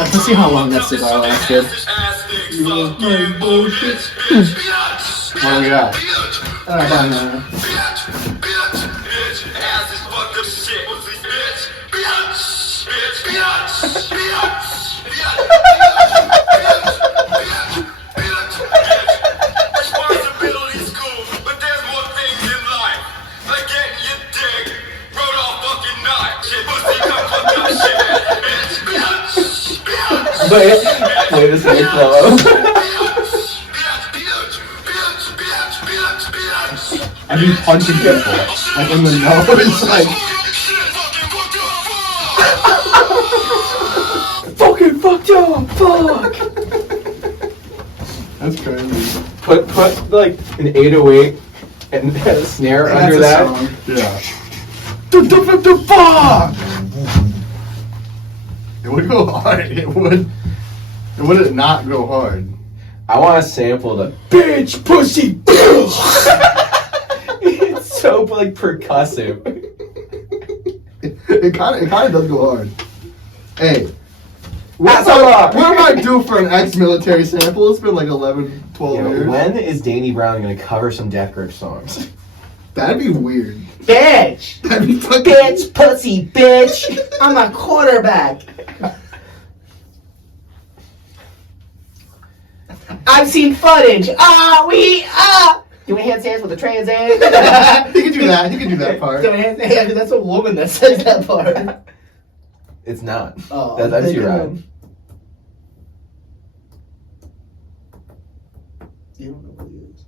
Let's see how long that cigar lasted. What do we got? No. Play this in the club. I mean punching people. Like in the nose, like fucking fucked up, fuck. That's crazy. Put like an 808 and a snare That's under a that. song. Yeah. Fuck! It would go hard. It would not go hard. I want to sample the bitch pussy bitch. It's so like percussive. It kind of does go hard. Hey. What That's a lot. am I due for an ex-military sample? It's been like 11, 12 Yeah, years. when is Danny Brown gonna cover some Death Grip songs? That'd be weird. Bitch! That'd be fucking... Bitch, pussy, bitch! I'm a quarterback. I've seen footage. Do we hand sands with a Trans Am? He could do that. He could do that part. Do we hand sands? Yeah, 'cause that's a woman that says that part. It's not. Oh, That's your ride. You don't know what he is.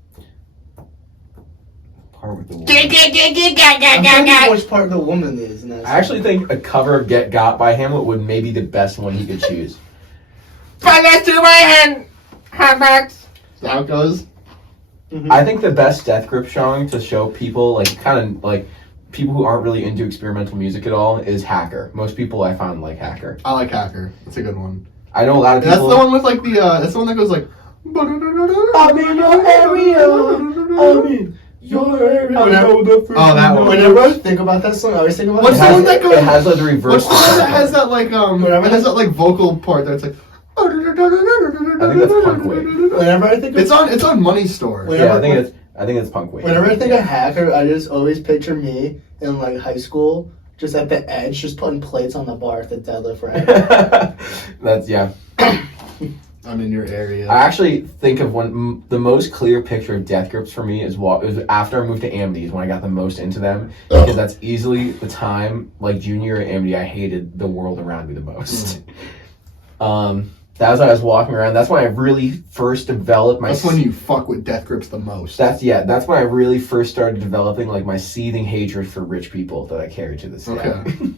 Part with the woman. I'm trying to think which part the woman is. And that's I actually think a cover of Get Got by Hamlet would maybe the best one he could choose. Find that to my hand. Handbags. That's how it goes. I think the best Death Grip song to show people, like, kind of, like, people who aren't really into experimental music at all is Hacker. Most people I found like Hacker. I like Hacker. That's a good one. I know a lot of That's people... the one with like the, that's the one that goes like... I'm in your area. I'm in your area. Oh, that one. Whenever I think about that song, I always think about What's It the has, one that goes... it has like the reverse... What's the one that has that like, it has that like vocal part that's like... I think that's Punk Wave. Whenever I think of It's on Money Store. Yeah, I think it's Punk Wave. Whenever I think of Hacker, I just always picture me in like high school, just at the edge, just putting plates on the bar at the deadlift rack. That's, yeah. I'm in your area. I actually think of the most clear picture of Death Grips for me is what it was after I moved to Amity is when I got the most into them, because that's easily the time, like junior year at Amity, I hated the world around me the most. That was when I was walking around. That's when I really first developed my... That's when you fuck with Death Grips the most. That's when I really first started developing like my seething hatred for rich people that I carry to this day. Okay.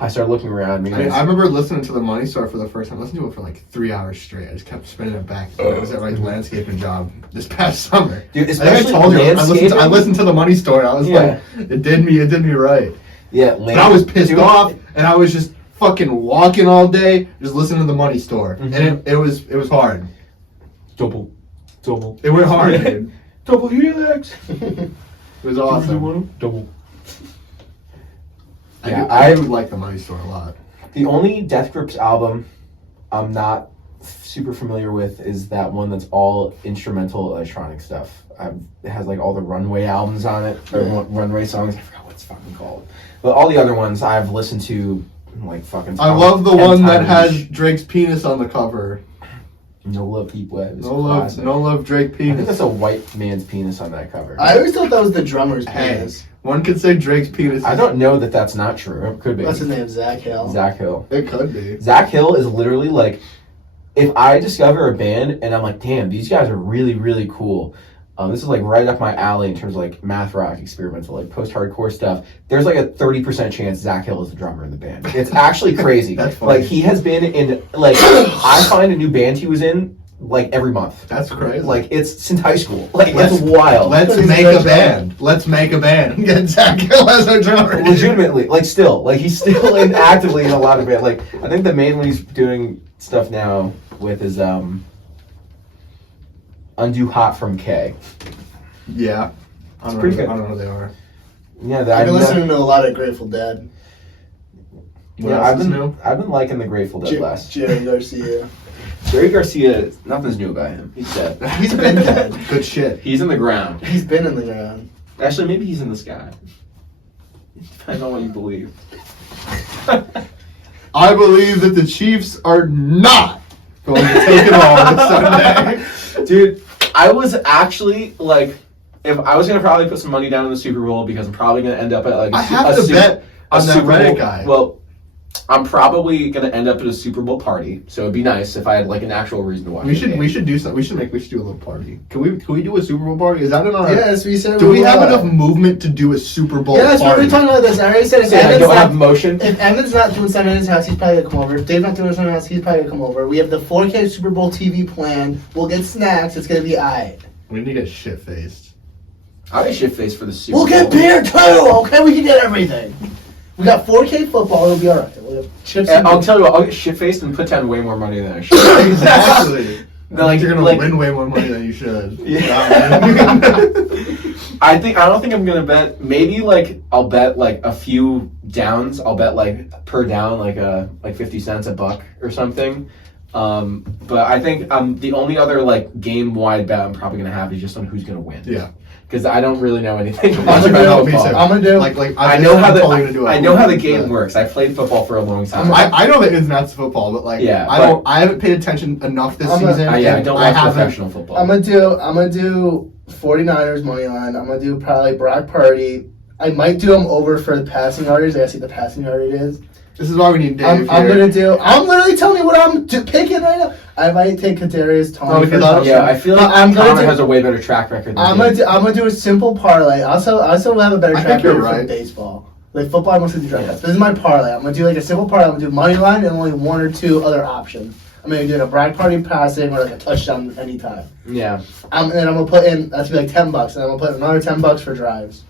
I started looking around me. I remember listening to the Money Store for the first time. I listened to it for like 3 hours straight. I just kept spinning it back. I was at my landscaping job this past summer. Dude, I think I especially told you I landscaping. listened to the Money Store. And I was like, it did me right. Yeah, And I was pissed off, and I was just fucking walking all day, just listening to the Money Store, and it was hard. Double. It went hard, dude. Double helix. It was awesome. Double. Yeah, I would like the Money Store a lot. The only Death Grips album I'm not super familiar with is that one that's all instrumental electronic stuff. It has like all the Runway albums on it, or Runway songs. I forgot what it's fucking called. But all the other ones I've listened to like fucking. I love the one that has Drake's penis on the cover. No Love Deep Web. No love Drake I penis. think that's a white man's penis on that cover. I always thought that was the drummer's penis. One could say Drake's penis. I don't know that that's not true. It could be. What's his name? Zach Hill. Zach Hill. It could be. Zach Hill is literally like, if I discover a band and I'm like, damn, these guys are really, really cool. This is like right up my alley in terms of like math rock, experimental, like post-hardcore stuff. There's like a 30% chance Zach Hill is the drummer in the band. It's actually crazy. That's funny. Like he has been in like I find a new band he was in like every month. That's crazy. Like it's since high school. Like it's wild. Let's make a band. Let's make a band. Get Zach Hill as our drummer. Legitimately, like still, like he's still in actively in a lot of bands. Like I think the main one he's doing stuff now with is Undo Hot from K. Yeah. I don't pretty know, good. I don't know who they are. Yeah, I've been listening to a lot of Grateful Dead. What Yeah, else is new? I've been liking the Grateful Dead last. Jerry Garcia. Jerry Garcia, nothing's new about him. He's dead. He's been dead. Good shit. He's in the ground. He's been in the ground. Actually, maybe he's in the sky. Depends on what you believe. I believe that the Chiefs are not going to take it all this Sunday. Dude, I was actually like, if I was gonna probably put some money down in the Super Bowl because I'm probably gonna end up at like I have to bet on that Reddit guy. Well, I'm probably gonna end up at a Super Bowl party, so it'd be nice if I had like an actual reason to watch. We should do something. We should do a little party. Can we do a Super Bowl party? Is that in our? Yes, we said. Do we have enough movement to do a Super Bowl Yes, party? we were talking about this. I already said if I Evan's don't have not, motion. if Evan's not doing something in his house, he's probably gonna come over. If Dave's not doing something in his house, he's probably gonna come over. We have the 4K Super Bowl TV planned. We'll get snacks. It's gonna be aight. We need to get shit faced. I'll get shit faced for the Super We'll Bowl. get beer too. Okay, we can get everything. We got 4K football. It'll be alright. We'll have chips. And I'll tell you what, I'll get shit faced and put down way more money than I should. Exactly. No, like, you're gonna like- win way more money than you should. Yeah. I don't think I'm gonna bet. Maybe like I'll bet like a few downs. I'll bet like per down like 50 cents, a buck or something. But I think the only other like game wide bet I'm probably gonna have is just on who's gonna win. Yeah. Because I don't really know anything I'm much gonna about do- football. I'm gonna do. Like I know how I the game works. I played football for a long time. I know the ins and outs of football, but like Yeah, I haven't paid attention enough this I'm a- season. I and don't watch haven't- professional football. I'm gonna do 49ers money line. I'm gonna do probably Brock Purdy. I might do him over for the passing yardage. I gotta see what the passing yardage is. This is why we need Dave I'm here. gonna do. I'm literally telling you what I'm picking right now. I might take Kadarius Toney. because I feel like I'm gonna Connor do- has a way better track record than I'm me. gonna do a simple parlay. Also have a better I track think you're record for right. baseball. Like football, I'm mostly do draft bets. This is my parlay. I'm gonna do like a simple parlay. I'm gonna do money line and only one or two other options. I'm gonna do a Brock Purdy passing or like a touchdown anytime. Yeah. And I'm gonna put in that's gonna be like $10, and I'm gonna put in another $10 for drives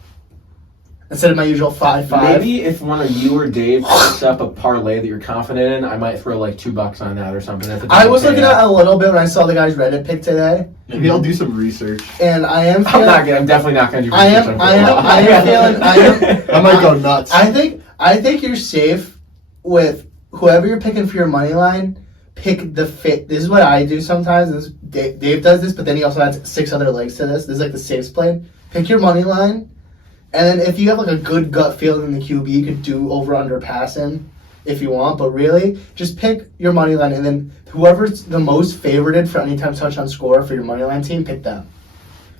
instead of my usual 5-5. Maybe if one of you or Dave picks up a parlay that you're confident in, I might throw like $2 on that or something. If it I was doesn't pay looking at out. a little bit when I saw the guy's Reddit pick today, Maybe I'll do some research. and I am. I'm Feeling, I'm definitely not going to do I research am. on I am. football. I am feeling. I am. I might go nuts. I think you're safe with whoever you're picking for your money line. Pick the fit. This is what I do sometimes. Dave does this, but then he also adds 6 other legs to this. This is like the safe play. Pick your money line, and then if you have like a good gut feeling in the QB, you could do over under passing if you want. But really, just pick your money line, and then whoever's the most favorited for anytime touchdown score for your money line team, pick them.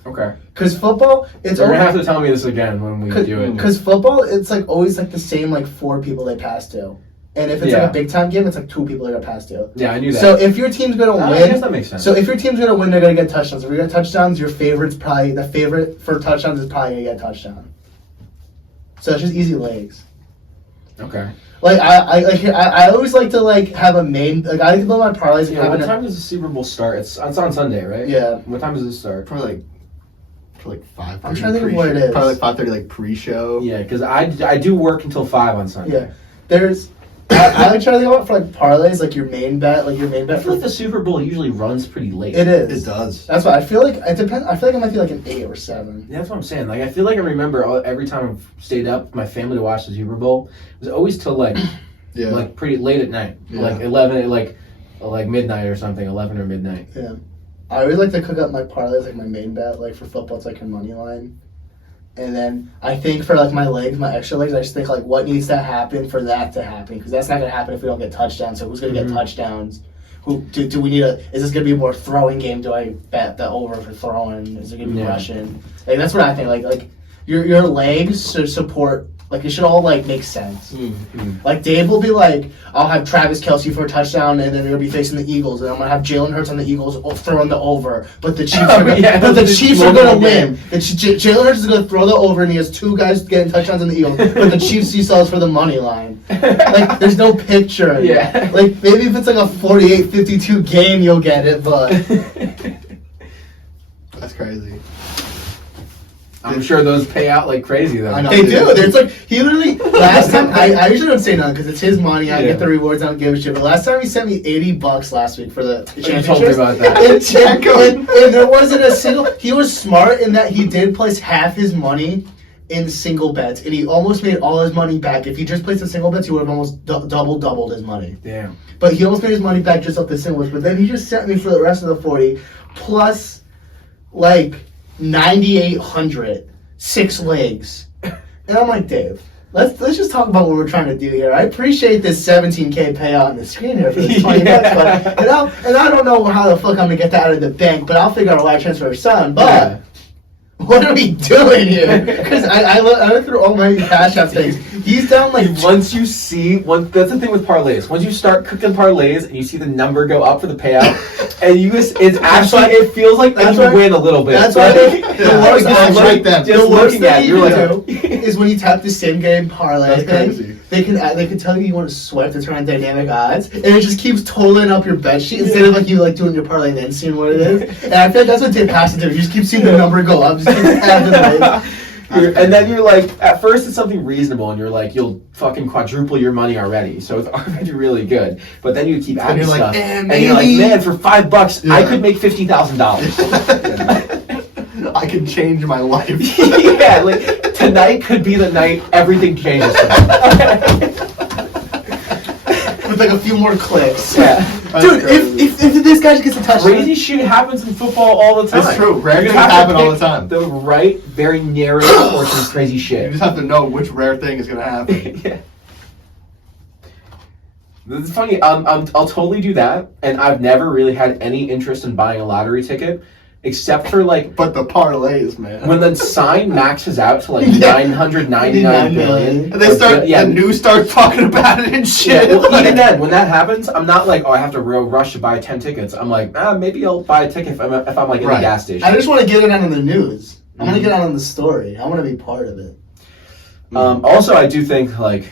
Okay. Because football, it's You're going to always, have to tell me this again when we do it. because football, it's like always like the same like 4 people they pass to, and if it's Yeah. like a big time game, it's like 2 people they're gonna pass to. Yeah, I knew that. So if your team's gonna I win, guess that makes sense. so if your team's gonna win, they're gonna get touchdowns. If you're gonna get touchdowns, your favorite's probably the favorite for touchdowns is probably gonna get a touchdown. So it's just easy legs. Okay. Like I always like to like have a main like I like to build my parlays and Yeah, what having time does the Super Bowl start? It's on Sunday, right? Yeah. What time does it start? Probably like For like 5:30. I'm trying to think of what it is. Probably like 5:30, like pre-show. Yeah, because I do work until 5 on Sunday. Yeah. There's... I like trying to think about for like parlays, like your main bet, I feel like the Super Bowl usually runs pretty late. It is. It does. That's why I feel like it depends. I feel like it might be like an 8 or 7. That's what I'm saying. Like, I feel like I remember every time I've stayed up with my family to watch the Super Bowl, it was always till like pretty late at night, like 11, like midnight or something, 11 or midnight. Yeah. I always like to cook up my parlays, like my main bet, like for football, it's like your money line. And then I think for like my legs, my extra legs, I just think like what needs to happen for that to happen, because that's not going to happen if we don't get touchdowns. So who's going to get touchdowns? Who do we need is this going to be a more throwing game? Do I bet the over for throwing? Is it going to be rushing? Like that's what I think. Like your legs should support. Like, it should all, like, make sense. Mm-hmm. Like, Dave will be like, I'll have Travis Kelce for a touchdown, and then they're going to be facing the Eagles, and I'm going to have Jalen Hurts on the Eagles throwing the over, but the Chiefs are going to win. Jalen Hurts is going to throw the over, and he has 2 guys getting touchdowns on the Eagles, but the Chiefs he sells for the money line. Like, there's no picture. Yeah. Like, maybe if it's like a 48-52 game, you'll get it, but... That's crazy. I'm sure those pay out like crazy though. I know. They do. It's like he literally last time. I usually don't say nothing because it's his money. I get the rewards. I don't give a shit. But last time he sent me $80 last week for the You told me about that. And there wasn't a single. He was smart in that he did place half his money in single bets, and he almost made all his money back. If he just placed the single bets, he would have almost doubled his money. Damn. But he almost made his money back just off the singles. But then he just sent me for the rest of the 40 plus like 9,800, 6 legs. And I'm like, Dave, let's just talk about what we're trying to do here. I appreciate this 17K payout on the screen here for this 20 bucks, but and I don't know how the fuck I'm gonna get that out of the bank, but I'll figure out a wire transfer son. But what are we doing here? Because I went through all my Cash App things. He's down like once you see that's the thing with parlays. Once you start cooking parlays and you see the number go up for the payout, and it feels like you win a little bit. That's why just looking at it, you're like, is when you tap the same game parlay That's thing. They can tell you want to sweat to turn on dynamic odds, and it just keeps totaling up your bet sheet instead of like you like doing your parlay and then seeing what it is. And I feel like that's what Dave has to do. You just keep seeing the number go up, just keep adding it. And then you're like, at first it's something reasonable, and you're like, you'll fucking quadruple your money already, so it's already really good. But then you keep adding stuff, and you're like, man, for $5, I could make $50,000. I can change my life. Yeah, like tonight could be the night everything changes. With like a few more clicks. Yeah. Dude, if this guy gets a touchdown. Crazy shit happens in football all the time. It's true. Rare things happen all the time. The right, very narrow portion of crazy shit. You just have to know which rare thing is going to happen. Yeah. It's funny. I'll totally do that, and I've never really had any interest in buying a lottery ticket, except for like. But the parlays, man. When the sign maxes out to like 999 million, and they start. The news starts talking about it and shit. Yeah, well, even then, when that happens, I'm not like, oh, I have to rush to buy 10 tickets. I'm like, maybe I'll buy a ticket if I'm like in a gas station. I just want to get it out on the news. I want to get out on the story. I want to be part of it. Also, I do think like.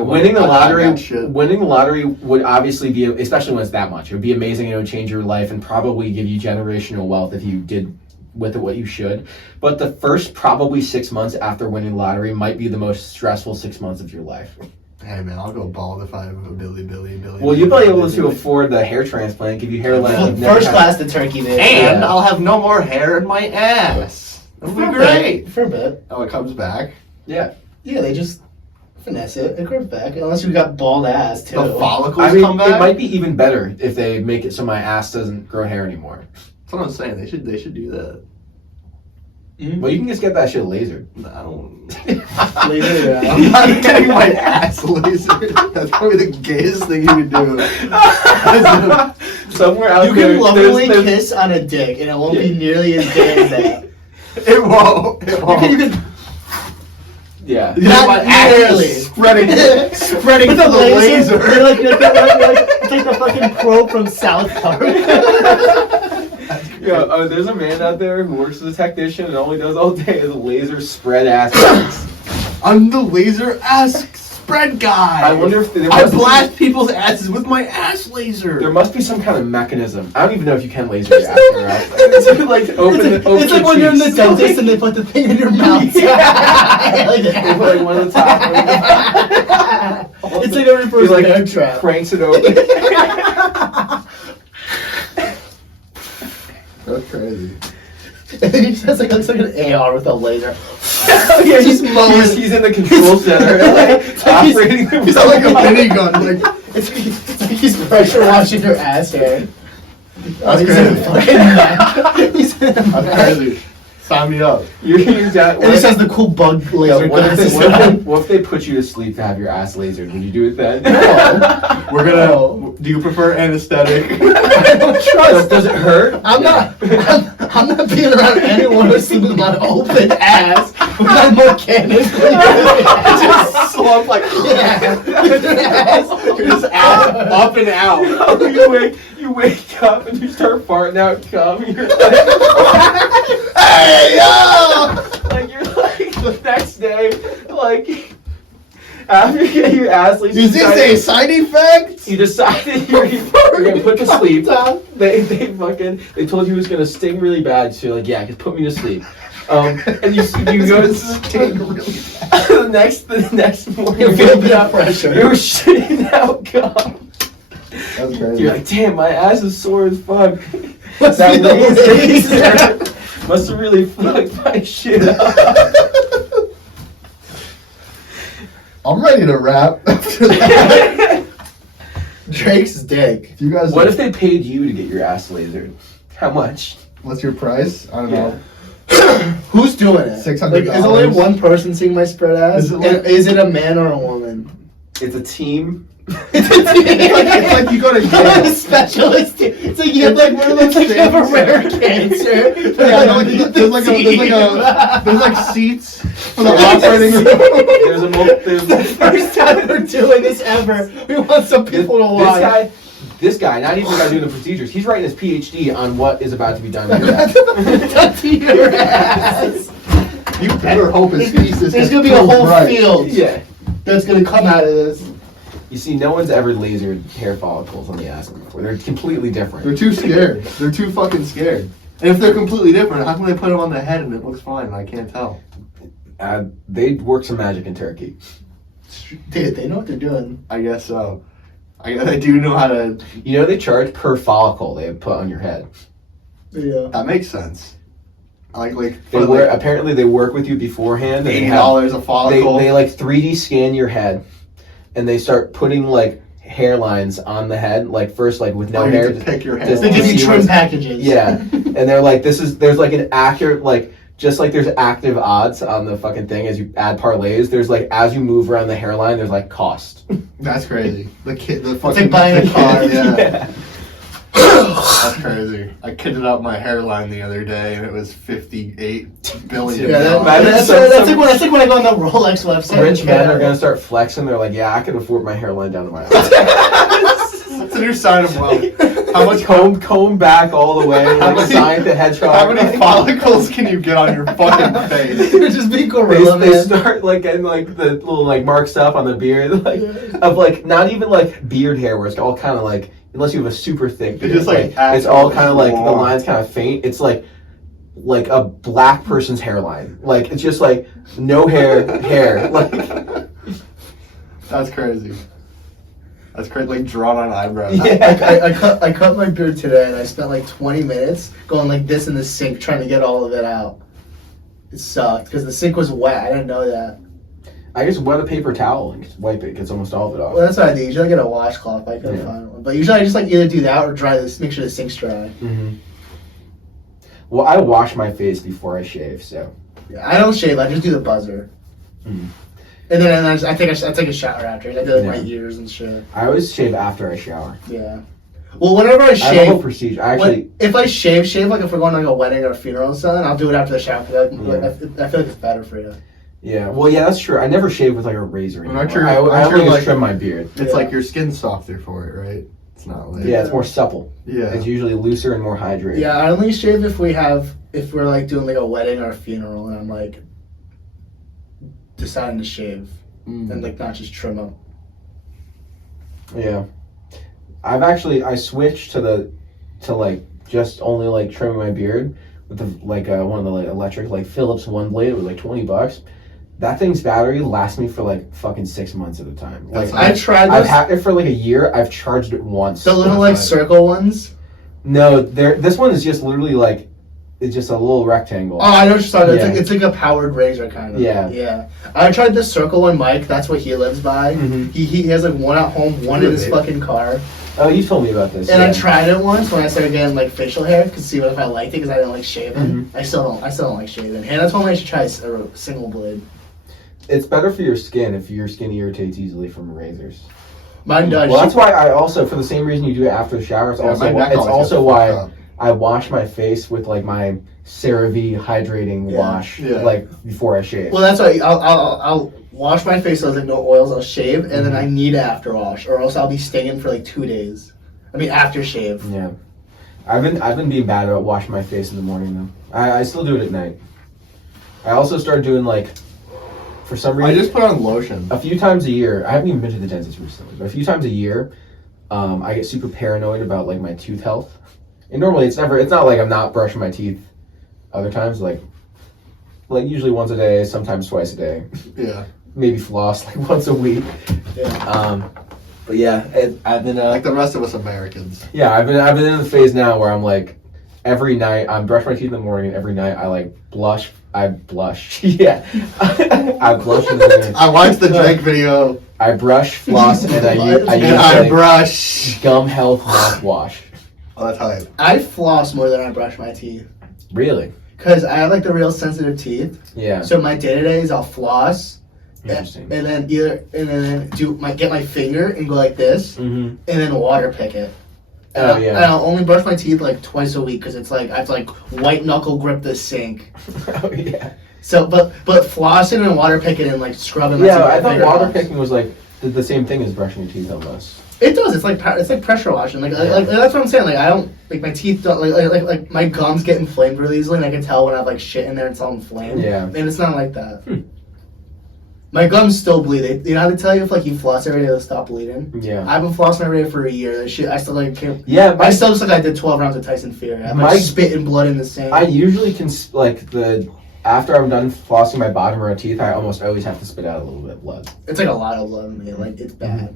Winning the lottery would obviously be, especially when it's that much, it would be amazing. It would change your life and probably give you generational wealth if you did with it what you should. But the first probably 6 months after winning the lottery might be the most stressful 6 months of your life. Hey man, I'll go bald if I have a billion. Well, you'll be able to afford the hair transplant, give you hair like first class the turkey did. And I'll have no more hair in my ass. That'll be great. For a bit. Oh, it comes back? Yeah. Yeah, they just finesse it. It grows back, unless you got bald ass too. The follicles come back? It might be even better if they make it so my ass doesn't grow hair anymore. That's what I'm saying. They should do that. Mm-hmm. Well, you can just get that shit lasered. No, I don't. Laser, I'm not getting my ass lasered. That's probably the gayest thing you can do. Somewhere out you there, can lovingly kiss on a dick, and it won't be nearly as gay as that. It won't. It won't. You can yeah. Not nearly. Spreading with the laser. You're like the fucking pro from South Park. Yeah, there's a man out there who works as a technician and all he does all day is laser spread ass. I'm the laser ass spread guy. I wonder if there I must be- blast people's asses with my ass laser. There must be some kind of mechanism. I don't even know if you can laser your ass hair out. It's like open It's like when you're in the dentist and they put the thing in your mouth. Like They that. put like one on the top. It's like a reverse He, bear trap. cranks it open. That's crazy. And then he just has like, looks like an AR with a laser. Yeah, Just mowing. he's in the control center, like, operating the He's not like a minigun. Like It's like he's pressure washing your ass hair. That's He's in a crazy. fucking mech. He's in a That's mech. crazy. Sign me up. You're dad. And he has the cool bug laser What glasses. if they put you to sleep to have your ass lasered? Would you do it then? We're gonna. Do you prefer anesthetic? I don't trust. Does it hurt? I'm not being around anyone who's sleeping with my open ass with my mechanically. Just slump like Just up and out. you wake up and you start farting out cum. You're like, Hey yo! like you're like the next day, like after you get your ass lasered. Is this a side effect? You decided you're gonna put to sleep. They told you it was gonna sting really bad, so you're like, yeah, just put me to sleep. And you go to sting really bad. the next morning You feel blood pressure. you're shitting out cum. That's crazy. You're like, damn, my ass is sore as fuck. Must That be the laser must have really fucked my shit up. I'm ready to rap after that. Drake's dick. You guys. What if they paid you to get your ass lasered? How much? What's your price? I don't know. Who's doing it? $600. Like, is only one person seeing my spread ass? Is it like- And is it a man or a woman? It's a team. It's like you go to I'm a jail. specialist. It's like you have like one of those like you have a rare cancer. There's like seats for the operating room. There's First time we're doing this ever. We want some people to watch. This guy, not even the guy doing the procedures, he's writing his PhD on what is about to be done to your ass. Touch your ass. You better hope his thesis. There's is gonna be a proved whole right. field Yeah. that's gonna come out of this. You see, no one's ever lasered hair follicles on the ass before. They're completely different. They're too scared. They're too fucking scared. And if they're completely different, how come they put them on the head and it looks fine and I can't tell? They work some magic in Turkey. Dude, they know what they're doing. I guess so. I do know how to. You know they charge per follicle they put on your head. Yeah. That makes sense. Like Apparently they work with you beforehand. And they have- $80 a follicle. They like 3D scan your head, and they start putting like hairlines on the head, like first like with no you hair. have to pick your hair. just They to give you see trim what's- packages. Yeah, and they're like, there's like an accurate like. Just like there's active odds on the fucking thing as you add parlays, there's like as you move around the hairline, there's like cost. That's crazy. The fucking. like buying a the kid, car. Yeah. That's crazy. I kitted out my hairline the other day and it was $58 billion. Yeah, Imagine that's like when I go on the Rolex website. Rich men are gonna start flexing. They're like, yeah, I can afford my hairline down to my eyes. It's a new sign of wealth. How much comb back all the way, How like many- Sonic the Hedgehog. How many follicles can you get on your fucking face? They're just being They, gorilla, they man. start like getting like the little like marked stuff on the beard, like of like not even like beard hair where it's all kind of like unless you have a super thick It beard, just, like, it's all kind of like the long. lines kind of faint. It's like a black person's hairline. Like it's just like no hair. Like That's crazy. That's crazy, like drawn on eyebrows. yeah. I cut my beard today and I spent like 20 minutes going like this in the sink trying to get all of it out. It sucked because the sink was wet. I didn't know that. I just wet a paper towel and just wipe it. Gets almost all of it off. Well, that's what I do. Usually I get a washcloth. I couldn't Yeah. find one. But usually I just like either do that or dry this, make sure the sink's dry. Mm-hmm. Well, I wash my face before I shave, so. Yeah, I don't shave. I just do the buzzer. Mm. And then I take a shower after. I do like my Yeah. ears and shit. I always shave after I shower. Yeah. Well, whenever I I have a whole shave, procedure. I actually, if I shave, like if we're going to like a wedding or a funeral or something, I'll do it after the shower. 'Cause Yeah. I feel like it's better for you. yeah. Well, yeah, that's true. I never shave with like a razor anymore. Aren't you- I aren't only you, just like- trim my beard. It's Yeah. like your skin's softer for it, right? It's not like. Yeah, it's more supple. Yeah. It's usually looser and more hydrated. Yeah, I only shave if we're like doing like a wedding or a funeral, and I'm like deciding to shave. and like not just trim them. Yeah. I switched to like just only like trimming my beard with one of the like electric like Philips one blade. It was like $20. That thing's battery lasts me for like fucking 6 months at a time. Like I tried I've this. had it for like a year. I've charged it once. The little like circle ones. No, this one is just literally like it's just a little rectangle. Oh, I know what you're talking about. Yeah. It's like a powered razor kind of. Yeah. Yeah. I tried the circle one, Mike. That's what he lives by. Mhm. He has like one at home, one in his Really? fucking car. Oh, you told me about this. And yeah. I tried it once when I started getting like facial hair to see if I liked it because I didn't like shaving. Mhm. I still don't like shaving. Hannah told me I should try a single blade. It's better for your skin if your skin irritates easily from razors. Mine does. Well, that's why I also, for the same reason you do it after the shower, it's Yeah, also my neck it's always also gets why fucked up. I wash my face with like my CeraVe hydrating Yeah. wash Yeah. like before I shave. Well, that's why I'll wash my face so there's like no oils. I'll shave and then I need an after wash, or else I'll be stinging for like 2 days. I mean after shave. Yeah, I've been being bad about washing my face in the morning though. I still do it at night. I also started doing like, for some reason, I just put on lotion. a few times a year. I haven't even been to the dentist recently, but a few times a year, I get super paranoid about like my tooth health. And normally it's not like I'm not brushing my teeth. Other times like usually once a day, sometimes twice a day, Yeah. maybe floss like once a week. Yeah. But yeah, I've been Like the rest of us Americans. yeah, I've been in the phase now where I'm like, every night I'm brushing my teeth in the morning, and every night I like blush. I blush. Yeah, I blush in the morning. I watched the Drake video. I brush, floss, and I use And I like, brush. Gum Health mouthwash. Oh, that's how I floss more than I brush my teeth Really? because I have like the real sensitive teeth. Yeah. So my day to days I'll floss. Interesting. And then get my finger and go like this, Mm-hmm. and then water pick it. And Oh, yeah. And I'll only brush my teeth like twice a week because it's like I have to like white knuckle grip the sink. Oh yeah. So, but flossing and water picking and like scrubbing. Yeah, my I thought finger water helps. picking was like the same thing as brushing your teeth almost. It does. It's like pressure washing. Like that's what I'm saying. Like I don't like my teeth don't like my gums get inflamed really easily, and I can tell when I have like shit in there. It's all inflamed. Yeah. And it's not like that. My gums still bleed. You know how to tell you if like you floss every day, they'll stop bleeding. Yeah. I've been flossing every day for a year. That shit, I still like can't. Yeah, I still just like I did 12 rounds of Tyson Fury. I'm My- like spit and blood in the sink. I usually can after I'm done flossing my bottom row teeth, I almost always have to spit out a little bit of blood. It's like a lot of blood in me. Like it's bad.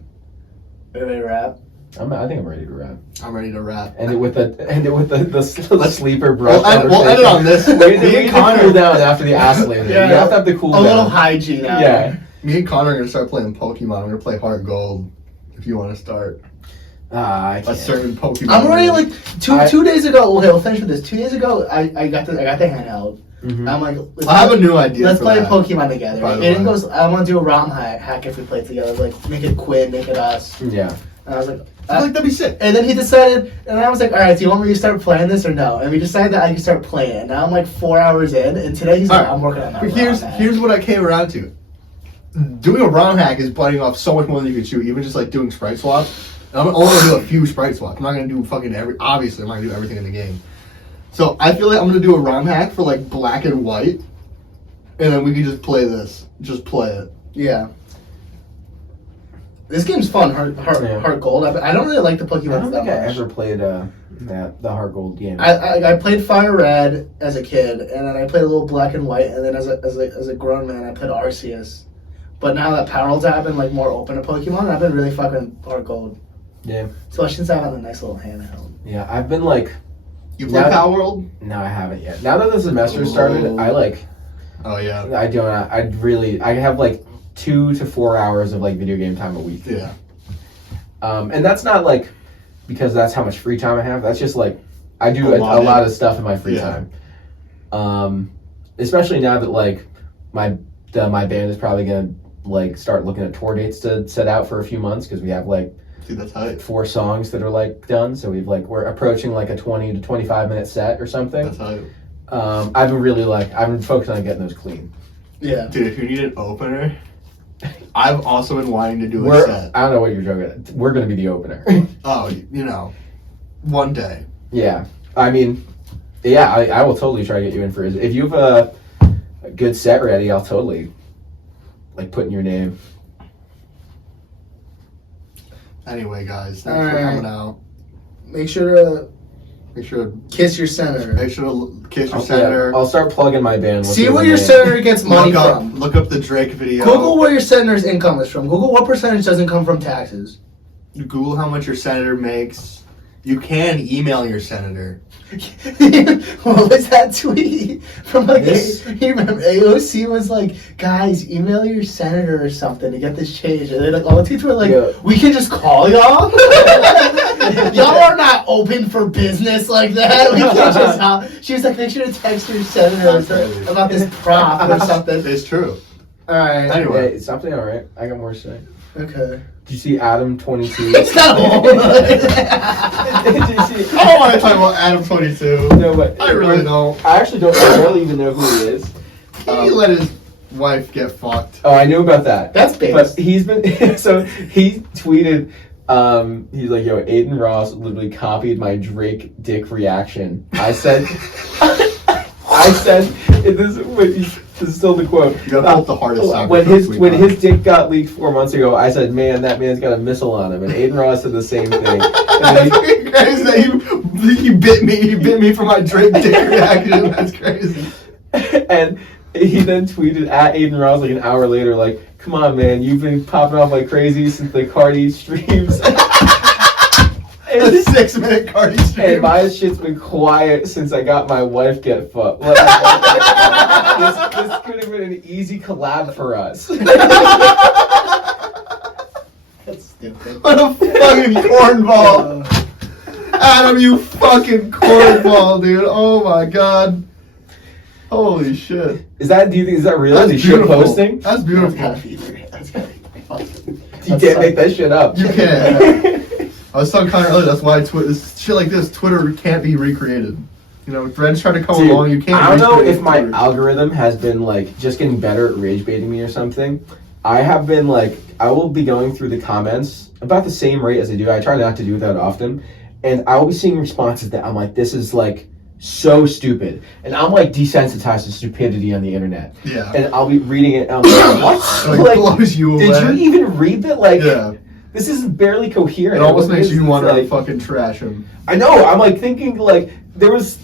Everybody rap. I think I'm ready to wrap. I'm ready to rap. End it with the sleeper brush. We'll end it on this. We Me need to and Connor, cool down after the ass laser. Yeah. You have to have the cool A little down. hygiene. Out. Yeah. me and Connor are gonna start playing Pokemon. We're gonna play Heart Gold. If you want to start I a can't. certain Pokemon. I'm already like I- 2 days ago. Okay, we'll finish with this. 2 days ago, I got the handheld. Mhm. I'm like, I have a new idea. let's for play that. Pokemon together. By the Aiden way. goes, I want to do a ROM hack if we play together. Like, make it Quinn, make it us. Yeah. And I was like, I feel like that'd be sick. and then he decided, and I was like, all right, do you want me to start playing this or no? And we decided that I could start playing it. Now I'm like 4 hours in, and today he's like, Alright. I'm working on that. But ROM hack. here's what I came around to. Doing a ROM hack is biting off so much more than you could chew. Even just like doing sprite swaps. And I'm only gonna do a few sprite swaps. I'm not gonna do fucking obviously I'm not gonna do everything in the game. So I feel like I'm gonna do a ROM hack for like black and white, and then we can just play this. Just play it. Yeah. This game's fun, Heart Gold. I don't really like the I Pokemon don't that think I much. ever played the Heart Gold game. I played Fire Red as a kid, and then I played a little Black and White, and then as a grown man, I played Arceus. But now that Power Worlds have been like more open to Pokemon, I've been really fucking Heart Gold. Yeah. Especially since I have a nice little handheld. Yeah, I've been like, You play Now- Power World? no, I haven't yet. Now that the semester started, Oh. I like, Oh yeah. I have like 2 to 4 hours of like video game time a week. Yeah. And that's not like because that's how much free time I have. That's just like I do a Allotted. lot of stuff in my free Yeah. time. Especially now that like my band is probably gonna like start looking at tour dates to set out for a few months because we have like See, that's hype. 4 songs that are like done. So we're approaching like a 20 to 25 minute set or something. That's hype. I've been focusing on getting those clean. Yeah. Dude, if you need an opener, I've also been wanting to do a set. I don't know what you're joking at. We're gonna be the opener. Oh, you know, one day. Yeah, I mean, yeah, I will totally try to get you in for it. If you have a good set ready, I'll totally like put in your name. Anyway, guys, All thanks for right. coming out. Make sure to Make sure to kiss your senator. kiss your senator. I'll start plugging my band. See where your senator gets money from. Look up the Drake video. Google where your senator's income is from. Google what percentage doesn't come from taxes. Google how much your senator makes. You can email your senator. What was that tweet from like This? you remember AOC was like, guys, email your senator or something to get this changed, and then like all the tweets were like, Yeah. we can just call y'all. Y'all are not open for business like that. We can't just. She was like, make sure to text your senator about this prop or something. It's true. All right. Anyway. Hey, something all right. I got more to say. Okay. Did you see Adam 22? It's not old. Did you see? I don't want to talk about Adam 22. No, but I really don't. I actually don't. I barely even know who he is. He let his wife get fucked. Oh, I knew about that. That's big. But he's been so he tweeted. He's like, yo, Aidan Ross literally copied my Drake dick reaction. I said, this is still the quote. You gotta pull up the hardest side. When his dick got leaked 4 months ago, I said, man, that man's got a missile on him. And Aidan Ross said the same thing. And That's fucking crazy that he bit me for my Drake dick reaction. That's crazy. And he then tweeted at Aidan Ross like an hour later, like, come on, man, you've been popping off like crazy since the Cardi streams. A 6-minute Cardi stream. And my shit's been quiet since I got my wife get fucked. Like, this could have been an easy collab for us. That's stupid. What a fucking cornball. Adam, you fucking cornball, dude. Oh my god. Holy shit. Do you think, is that real? That's Is shit beautiful. posting? That's That's beautiful. gotta be real. That's gotta be fucking. You can't make that shit up. You can't. I was telling Connor earlier, that's why shit like this, Twitter can't be recreated. You know, Threads try to come Dude, along, you can't I don't know recreate if my Twitter. algorithm has been like just getting better at rage baiting me or something. I have been like, I will be going through the comments about the same rate as I do. I try not to do that often. And I will be seeing responses that I'm like, this is like so stupid. And I'm like desensitized to stupidity on the internet. Yeah. And I'll be reading it and I'm like, what? It, like, blows you away. Did you even read that? Like, Yeah. this is barely coherent. It almost makes is, you want to like, fucking trash him. I know. I'm like thinking like there was.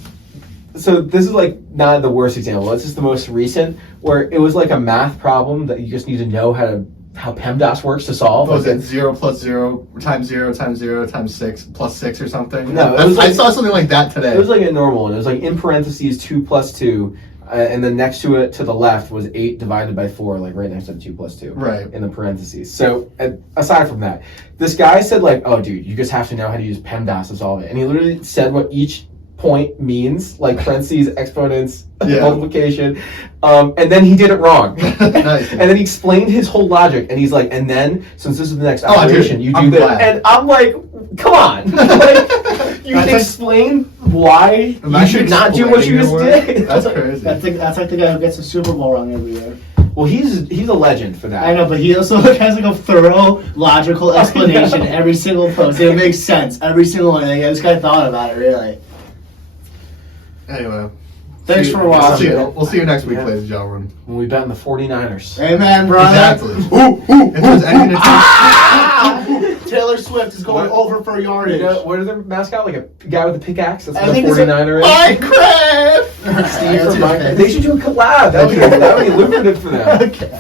So this is like not the worst example. It's just the most recent where it was like a math problem that you just need to know how PEMDAS works to solve. What was Like, it 0 plus 0 times 0 times 0 times 6 plus 6 or something? No, it was I like- saw something like that today. It was like a normal one. It was like in parentheses 2 plus 2, and then next to it to the left was 8 divided by 4, like right next to the 2 plus 2. Right. In the parentheses. So aside from that, this guy said like, oh dude, you just have to know how to use PEMDAS to solve it. And he literally said what each point means, like parentheses, exponents, Yeah. multiplication, and then he did it wrong. Nice. And then he explained his whole logic, and he's like, and then since this is the next Oh, dude, operation, you do I'm this, glad. and I'm like, come on, like, you That's can like- explain why you Imagine should not do what you just explaining your did. That's crazy. That's like the guy who gets the Super Bowl wrong every year. Well, he's a legend for that. I know, but he also has like a thorough, logical explanation every single post. It makes sense every single one. Like, this guy thought about it really. Anyway. Thanks for watching. We'll see you next week, Yeah. ladies and gentlemen. When we bet on the 49ers. Amen, brother. Exactly. If there's anything to Taylor Swift is going What? over for yardage. You know, what is their mascot? Like a guy with a pickaxe? That's I what a think it's 49er is? Minecraft! Steve from Minecraft. They should do a collab. That would be lucrative for them. Okay.